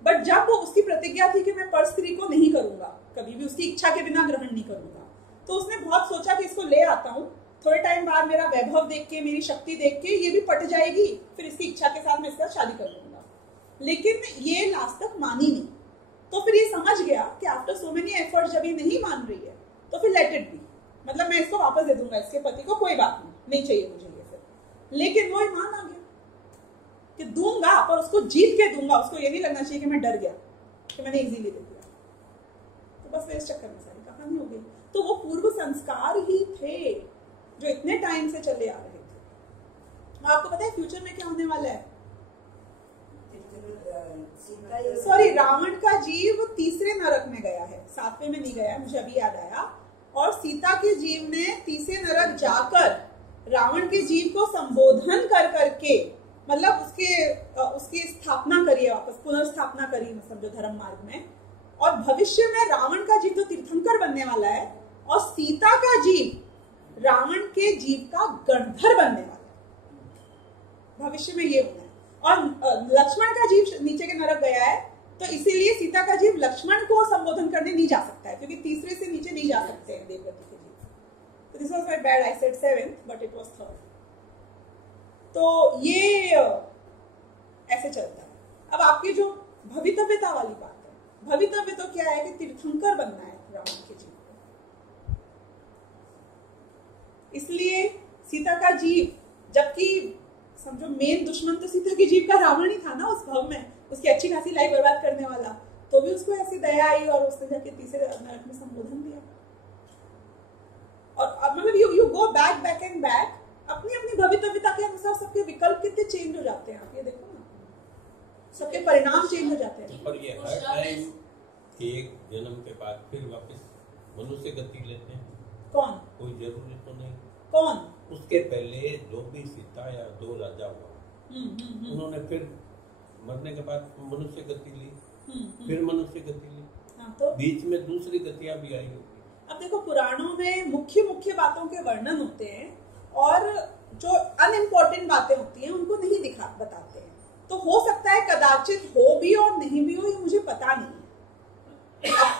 But जब वो उसकी प्रतिज्ञा थी कि मैं पर स्त्री को नहीं करूंगा, कभी भी उसकी इच्छा के बिना ग्रहण नहीं करूंगा, तो उसने बहुत सोचा कि इसको ले आता हूँ, थोड़े टाइम बाद मेरा वैभव देख के, मेरी शक्ति देख के ये भी पट जाएगी, फिर इसकी इच्छा के साथ मैं इसका शादी कर लूंगा। लेकिन ये लास्ट तक मानी नहीं। तो फिर ये समझ गया कि आफ्टर सो मेनी एफर्ट्स जब ये नहीं मान रही है तो फिर लेट इट बी, मतलब मैं इसको वापस दे दूंगा इसके पति को, कोई बात नहीं चाहिए मुझे ये फिर। लेकिन वो ईमान आ गया कि दूंगा, पर उसको जीत के दूंगा, उसको ये नहीं लगना चाहिए कि मैं डर गया, कि मैंने इजीली दे दिया। तो बस इस चक्कर में सारी कहानी हो गई। तो वो पूर्व संस्कार ही थे जो इतने टाइम से चले आ रहे थे। आपको पता है फ्यूचर में क्या होने वाला है? सॉरी, रावण का जीव तीसरे नरक में गया है, 7वें में नहीं गया, मुझे अभी याद आया। और सीता के जीव ने तीसरे नरक जाकर रावण के जीव को संबोधन कर करके, मतलब उसकी स्थापना करी है, वापस पुनर्स्थापना करी, मतलब जो धर्म मार्ग में। और भविष्य में रावण का जीव तो तीर्थंकर बनने वाला है, और सीता का जीव रावण के जीव का गणधर बनने वाला है। भविष्य में ये होना है। और लक्ष्मण का जीव नीचे के नरक गया है, तो इसीलिए सीता का जीव लक्ष्मण को संबोधन करने नहीं जा सकता है, क्योंकि तीसरे से नीचे नहीं जा सकते हैं देवगति के जीव। तो this was my bad, I said 7th but it was 3rd। तो ये ऐसे चलता है। अब आपकी जो भवितव्यता वाली बात है, भवितव्य तो क्या है कि तीर्थंकर बनना है रावण के जीव को। इसलिए सीता का जीव, जबकि समझो मेन दुश्मन तो सीता की जीव का रावण ही था ना उस भव में, उसकी अच्छी खासी लाइफ बर्बाद करने वाला, तो भी उसको ऐसी दया आई और उसने जाके तीसरे नरक में संबोधन दिया। और अब मतलब you go back and back, अपनी अपनी भवितव्यता के अनुसार सबके विकल्प कितने चेंज हो जाते हैं, आप ये देखो ना, सबके परिणाम चेंज हो जाते हैं। और ये हर टाइम एक जन्म के बाद फिर वापस मनुष्य गति लेते हैं। कौन? कोई जरूरी तो नहीं। कौन? उसके पहले जो भी सीता या दो राजा हुआ, उन्होंने फिर मरने के बाद मनुष्य गति ली, फिर मनुष्य गति ली। हाँ, तो बीच में दूसरी गतियां भी आई होगी। अब देखो पुराणों में मुख्य मुख्य बातों के वर्णन होते हैं और जो अनइम्पोर्टेंट बातें होती हैं उनको नहीं बताते हैं। तो हो सकता है कदाचित हो भी और नहीं भी हो, ये मुझे पता नहीं है।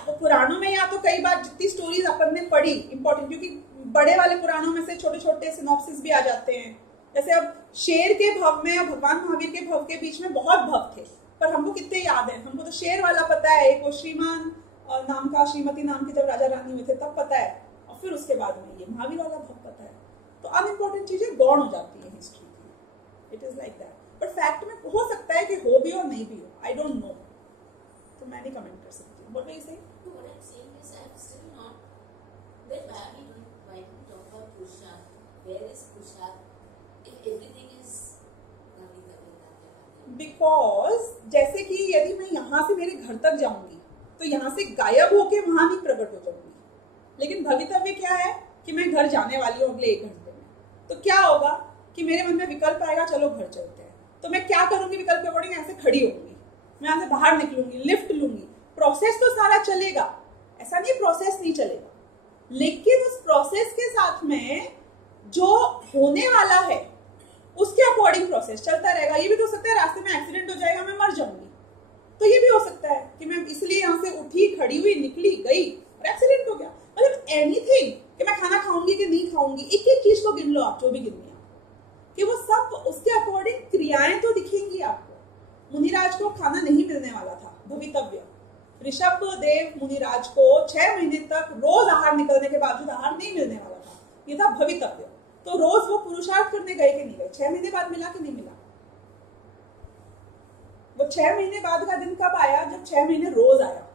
तो पुराणों में या तो कई बार जितनी स्टोरीज अपन ने पढ़ी इम्पोर्टेंट, क्योंकि बड़े वाले पुराणों में से छोटे छोटे सिनॉप्सिस भी आ जाते हैं। जैसे अब शेर के भव में और भगवान महावीर के भव के बीच में बहुत भव थे, पर हमको कितने याद है? हमको तो शेर वाला पता है, एक वो श्रीमान नाम का, श्रीमती नाम की जब राजा रानी हुए थे तब पता है, और फिर उसके बाद में ये महावीर वाला भव पता है। तो अनइम्पोर्टेंट चीजें गौण हो जाती है हिस्ट्री की, it is like that. But fact में हो सकता है कि हो भी और नहीं भी हो, आई डोंट नो, तो मैं नहीं कमेंट कर सकती। What were you saying? No, what I'm saying is I'm still not. Then why do we talk about Purusharth? Where is Purusharth if everything is Bhavi? Because जैसे कि यदि मैं यहाँ से मेरे घर तक जाऊंगी तो यहाँ से गायब होके वहां भी प्रकट हो जाऊंगी, लेकिन भवितव्य क्या है कि मैं घर जाने वाली हूँ अगले 1 घंटे में। तो क्या होगा कि मेरे मन में विकल्प आएगा, चलो घर चलते हैं। तो मैं क्या करूंगी विकल्प के अकॉर्डिंग? ऐसे खड़ी होंगी, मैं यहाँ से बाहर निकलूंगी, लिफ्ट लूंगी, प्रोसेस तो सारा चलेगा, ऐसा नहीं प्रोसेस नहीं चलेगा, लेकिन उस प्रोसेस के साथ में जो होने वाला है उसके अकॉर्डिंग प्रोसेस चलता रहेगा। ये भी तो हो सकता है रास्ते में एक्सीडेंट हो जाएगा, मैं मर जाऊंगी, तो ये भी हो सकता है कि मैं इसलिए यहाँ से उठी, खड़ी हुई, निकली, गई और एक्सीडेंट हो गया। मतलब एनीथिंग, कि मैं खाना खाऊंगी कि नहीं खाऊंगी, एक एक चीज को गिन लो आप, जो भी गिननी है, कि वो सब उसके अकॉर्डिंग क्रियाएं तो दिखेंगी आपको। मुनिराज को खाना नहीं मिलने वाला था, भवितव्य। ऋषभ देव मुनिराज को 6 महीने तक रोज आहार निकलने के बावजूद आहार नहीं मिलने वाला था, ये था भवितव्य। तो रोज वो पुरुषार्थ करने गए कि नहीं गए? 6 महीने बाद मिला कि नहीं मिला? वो 6 महीने बाद का दिन कब आया? जब 6 महीने रोज आया,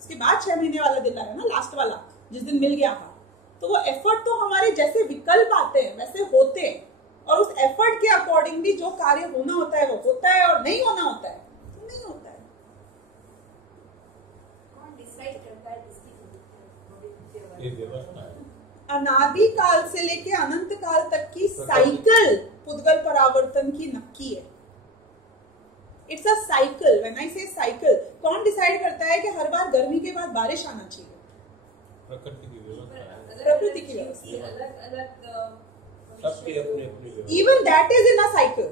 उसके बाद 6 महीने वाला दिन आया ना, लास्ट वाला, जिस दिन मिल गया था। तो वो एफर्ट तो हमारे जैसे विकल्प आते हैं वैसे होते हैं, और उस एफर्ट के अकॉर्डिंगली जो कार्य होना होता है वो होता है, और नहीं होना होता है तो नहीं होता है। ये व्यवस्था है। अनादि काल से लेके अनंत काल तक की साइकिल पुद्गल परावर्तन की नक्की है। It's a cycle. When I से साइकिल, कौन डिसाइड करता है कि हर बार गर्मी के बाद बारिश आना चाहिए? प्रकृति की व्यवस्था है, प्रकृति की व्यवस्था, सबकी अपनी अपनी व्यवस्था। Even that is in a cycle.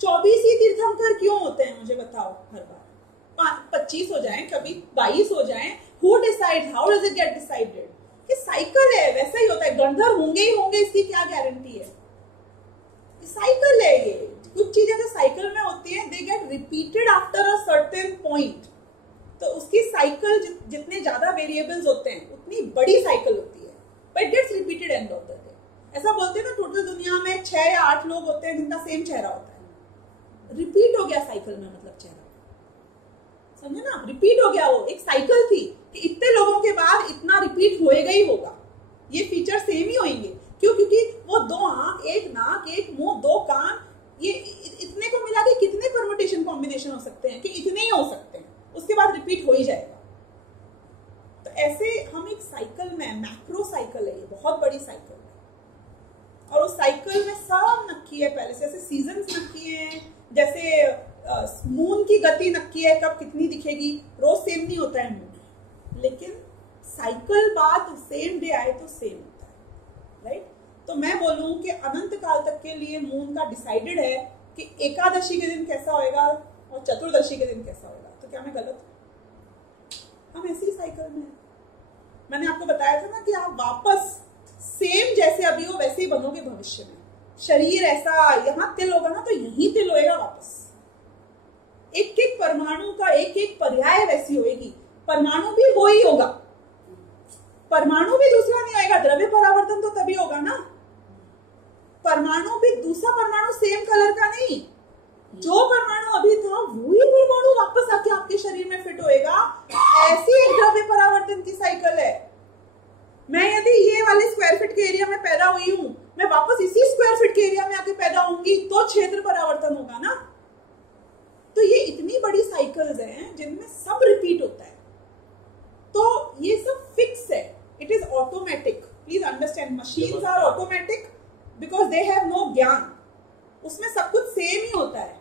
24 ही तीर्थंकर क्यों होते हैं मुझे बताओ? हर बार 25 हो जाएं, कभी 22 हो जाएं, who decide? How does it get decided? कि साइकिल है, वैसा ही होता है। गंधर्व होंगे ही होंगे, इसकी क्या गारंटी है? साइकिल है ये। कुछ चीजें जो साइकिल में होती हैं, they get repeated after a certain point. तो उसकी साइकिल जितने ज्यादा वेरिएबल्स होते हैं उतनी बड़ी साइकिल होती है, but gets repeated end of the day. ऐसा बोलते हैं ना, टोटल दुनिया में 6 या 8 लोग होते हैं जिनका सेम चेहरा होता है। रिपीट हो गया साइकिल में, मतलब चेहरा, समझे ना? रिपीट हो गया। वो एक साइकिल थी कि इतने लोगों के बाद इतना रिपीट होएगा ही होगा, ये फीचर सेम ही होंगे। क्यों? क्योंकि वो 2 आंख, 1 नाक, 1 मुंह, 2 कान, ये इतने को मिला के कितने परमुटेशन कॉम्बिनेशन हो सकते हैं? कि इतने ही हो सकते हैं, उसके बाद रिपीट हो ही जाएगा। तो ऐसे हम एक साइकिल में, मैक्रो साइकिल है ये, बहुत बड़ी साइकिल है, और उस साइकिल में सब नक्की है पहले से। जैसे सीजन्स नक्की है, जैसे मून की गति नक्की है, कब कितनी दिखेगी, रोज सेम नहीं होता है मून, लेकिन साइकिल बाद सेम डे आए तो सेम होता है, राइट? तो मैं बोलूं कि अनंत काल तक के लिए मून का डिसाइडेड है कि एकादशी के दिन कैसा होएगा और चतुर्दशी के दिन कैसा होएगा। तो क्या मैं गलत हूं? हम ऐसी साइकिल में हैं। मैंने आपको बताया था ना कि आप वापस सेम जैसे अभी हो वैसे ही बनोगे भविष्य में। शरीर ऐसा, यहाँ तिल होगा ना तो यही तिल होएगा वापस। एक एक परमाणु का एक एक पर्याय वैसी होएगी। परमाणु भी वो ही होगा, परमाणु भी दूसरा नहीं आएगा। द्रव्य परावर्तन तो तभी होगा ना, परमाणु भी दूसरा परमाणु सेम कलर का नहीं, जो परमाणु अभी था वही परमाणु वापस आके आपके शरीर में फिट होएगा। ऐसी एक द्रव्य परावर्तन की साइकिल है। मैं यदि ये वाले स्क्वायर फीट के एरिया में पैदा हुई हूं, मैं वापस इसी स्क्वायर फीट के एरिया में आके पैदा होंगी तो क्षेत्र परावर्तन होगा ना। तो ये इतनी बड़ी साइकिल्स हैं जिनमें सब रिपीट होता है। तो ये सब फिक्स है, it is automatic. Please understand, machines are automatic because they have no gyan. उसमें सब कुछ सेम ही होता है,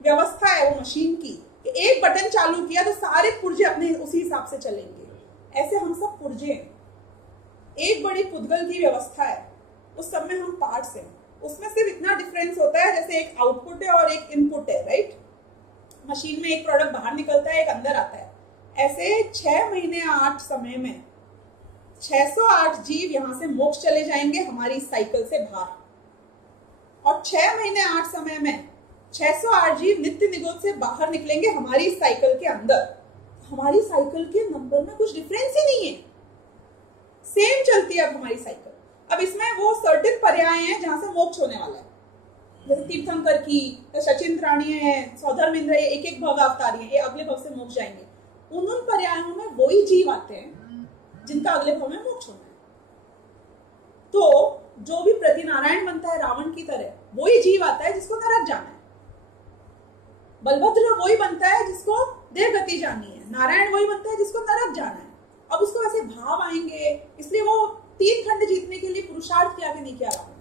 व्यवस्था है वो मशीन की। एक बटन चालू किया तो सारे पुर्जे अपने उसी हिसाब से चलेंगे। ऐसे हम सब पुर्जे हैं, एक बड़ी पुद्गल की व्यवस्था है, उस सब में हम पार्ट्स हैं। उसमें सिर्फ इतना डिफरेंस होता है जैसे एक आउटपुट है और एक इनपुट है, राइट। मशीन में एक प्रोडक्ट बाहर निकलता है, एक अंदर आता है। ऐसे 6 महीने 8 समय में 608 जीव यहां से मोक्ष चले जाएंगे हमारी साइकिल से बाहर, और 6 महीने 8 समय में 608 जीव नित्य निगोद से बाहर निकलेंगे हमारी साइकिल के अंदर। हमारी साइकिल के नंबर में कुछ डिफरेंस ही नहीं है, सेम चलती है अब हमारी साइकिल। अब इसमें वो सर्टेन पर्याय हैं जहां से मोक्ष होने वाला है, जैसे तीर्थंकर की, सचिन रानी है, सौधर्मेंद्र, एक एक भव अवतारी है, ये अगले भव से मोक्ष जाएंगे। उन पर्यायों में वही जीव आते हैं जिनका अगले भव में मोक्ष होना है। तो जो भी प्रतिनारायण बनता है रावण की तरह, वही जीव आता है जिसको नरक जाना है। बलभद्र वही बनता है जिसको देवगति जानी है। नारायण वही बनता है जिसको नरक जाना है। अब उसको ऐसे भाव आएंगे, इसलिए वो 3 खंड जीतने के लिए पुरुषार्थ किया कि नहीं किया रावण ने।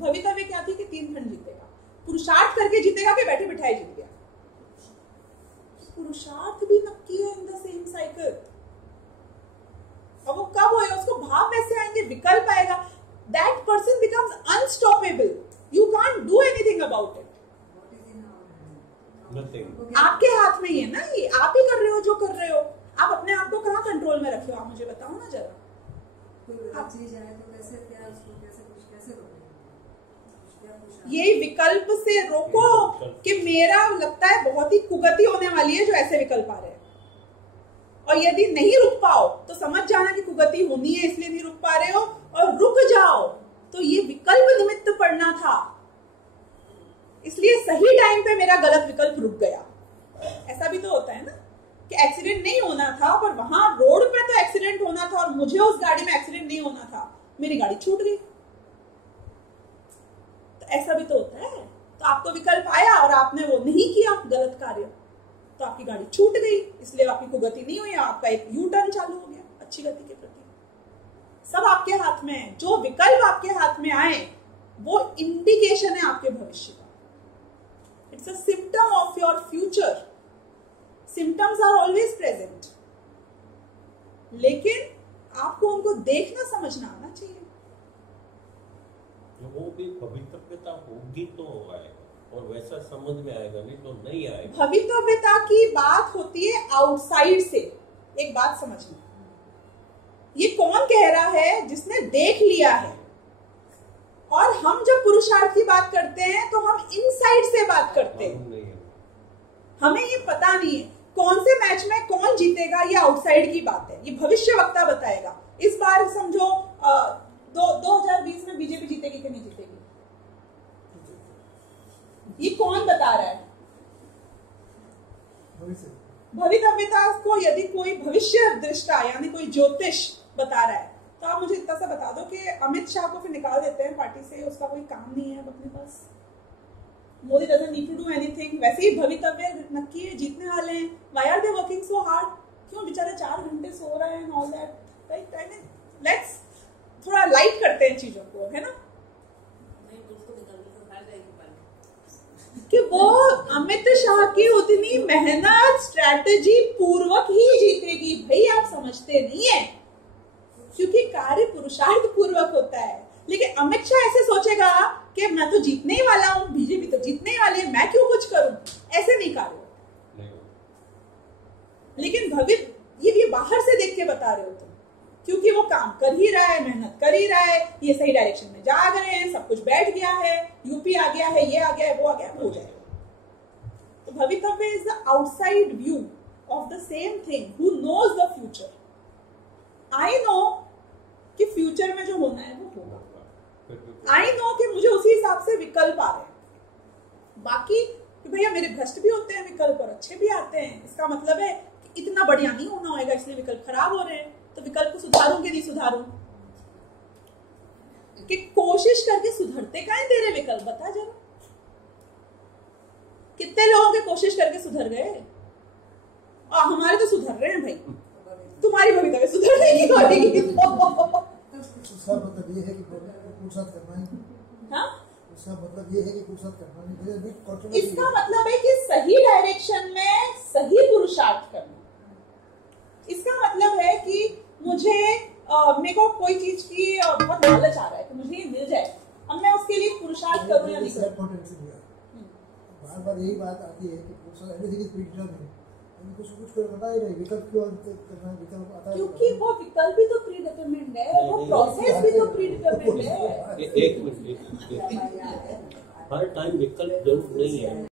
भवितव्य क्या थी कि 3 खंड जीतेगा, पुरुषार्थ करके जीतेगा कि बैठे बिठाए जीत गया। पुरुषार्थ भी नक्की है इन द सेम साइकिल। अब वो कब होएगा, उसको भाव वैसे आएंगे, विकल्प आएगा, that person becomes unstoppable, you can't do anything about it. आपके हाथ में ही है ना, ये आप ही कर रहे हो जो कर रहे हो। आप अपने आप को कहाँ कंट्रोल में रखे हो, आप मुझे बताओ ना जरा। ये विकल्प से रोको कि मेरा लगता है बहुत ही कुगति होने वाली है जो ऐसे विकल्प आ रहे हैं, और यदि नहीं रुक पाओ तो समझ जाना कि कुगति होनी है इसलिए नहीं रुक पा रहे हो, और रुक जाओ तो ये विकल्प निमित्त पड़ना था, इसलिए सही टाइम पे मेरा गलत विकल्प रुक गया। ऐसा भी तो होता है ना कि एक्सीडेंट नहीं होना था पर वहां रोड पे तो एक्सीडेंट होना था और मुझे उस गाड़ी में एक्सीडेंट नहीं होना था, मेरी गाड़ी छूट गई। तो ऐसा भी तो होता है। तो आपको विकल्प आया और आपने वो नहीं किया गलत कार्य, तो आपकी गाड़ी छूट गई, इसलिए आपकी को गति नहीं हुई, आपका एक यू टर्न चालू हो गया अच्छी गति के प्रति। सब आपके हाथ में है। जो विकल्प आपके हाथ में आए वो इंडिकेशन है आपके भविष्य का। It's a symptom of your future. Symptoms are always present, लेकिन आपको उनको देखना समझना आना चाहिए। वो भी भवितव्यता होगी तो आएगा, और वैसा समझ में आएगा, नहीं तो नहीं आएगा। भवितव्यता की बात होती है आउटसाइड से। एक बात समझना, ये कौन कह रहा है? जिसने देख लिया है। और हम जब पुरुषार्थ की बात करते हैं तो हम इनसाइड से बात करते हैं। हमें ये पता नहीं है कौन से मैच में कौन जीतेगा, ये आउटसाइड की बात है, ये भविष्यवक्ता बताएगा। इस बार समझो 2020 में बीजेपी जीतेगी कि नहीं जीतेगी, ये कौन बता रहा है? भवितव्यता को यदि कोई भविष्य दृष्टा यानी कोई ज्योतिष बता रहा है तो आप मुझे इतना सा बता दो कि अमित शाह को फिर निकाल देते हैं पार्टी से, उसका कोई काम नहीं है अपने पास। Modi doesn't need to do anything. वैसे ही भवितव्य नक्की है, जीतने वाले हैं। Why are they working so hard? क्यों बेचारे 4 घंटे सो रहे हैं and all that, right? I mean let's थोड़ा लाइट करते हैं चीजों को, है ना? कि वो अमित शाह की उतनी मेहनत स्ट्रैटेजी पूर्वक ही जीतेगी। भाई आप समझते नहीं है, क्योंकि कार्य पुरुषार्थ पूर्वक होता है। लेकिन अमित शाह ऐसे सोचेगा कि मैं तो जीतने ही वाला हूं, बीजेपी तो जीतने ही वाली है, मैं क्यों कुछ करूं? ऐसे नहीं कार्य होता। लेकिन भवित ये बाहर से देख के बता रहे हो तुम, क्योंकि वो काम कर ही रहा है, मेहनत कर ही रहा है, ये सही डायरेक्शन में जा रहे हैं, सब कुछ बैठ गया है, यूपी आ गया है, ये आ गया है, वो आ गया, हो जाएगा। तो bhavitavya is the outside view of the same thing who knows the future. I know कि फ्यूचर में जो होना है वो होगा, आई नो कि मुझे उसी हिसाब से विकल्प आ रहे हैं। बाकी कि भैया मेरे भ्रष्ट भी होते हैं विकल्प और अच्छे भी आते हैं, इसका मतलब है कि इतना बढ़िया नहीं होना होगा इसलिए विकल्प खराब हो रहे हैं, तो विकल्प को सुधारूं कि नहीं सुधारूं? कि कोशिश करके सुधरते काहे तेरे विकल्प, बता जरा कितने लोगों के कोशिश करके सुधर गए? हमारे तो सुधर रहे हैं भाई, तुम्हारी भविष्य सुधर नहीं होगी। उसका मतलब ये है कि पुरुषार्थ करना है। हाँ? उसका मतलब ये है कि पुरुषार्थ करना नहीं। इसका मतलब है कि सही डायरेक्शन में सही पुरुषार्थ करना। इसका मतलब है कि मुझे मेरे को कोई चीज की बहुत लालच आ रहा है कि मुझे ये मिल जाए, अब मैं उसके लिए पुरुषार्थ करूं या नहीं करूं? बार बार यही बात आती है कि पुरुषार्थ एवरीथिंग इज प्रीडिटरमाइंड, कुछ पता ही नहीं विकल्प क्यों करना, विकल्प आता है क्योंकि वो विकल्प भी तो प्रीडिटरमाइंड है, वो प्रोसेस भी तो प्रीडिटरमाइंड है। एक मिनट, हर टाइम विकल्प जरूर नहीं है।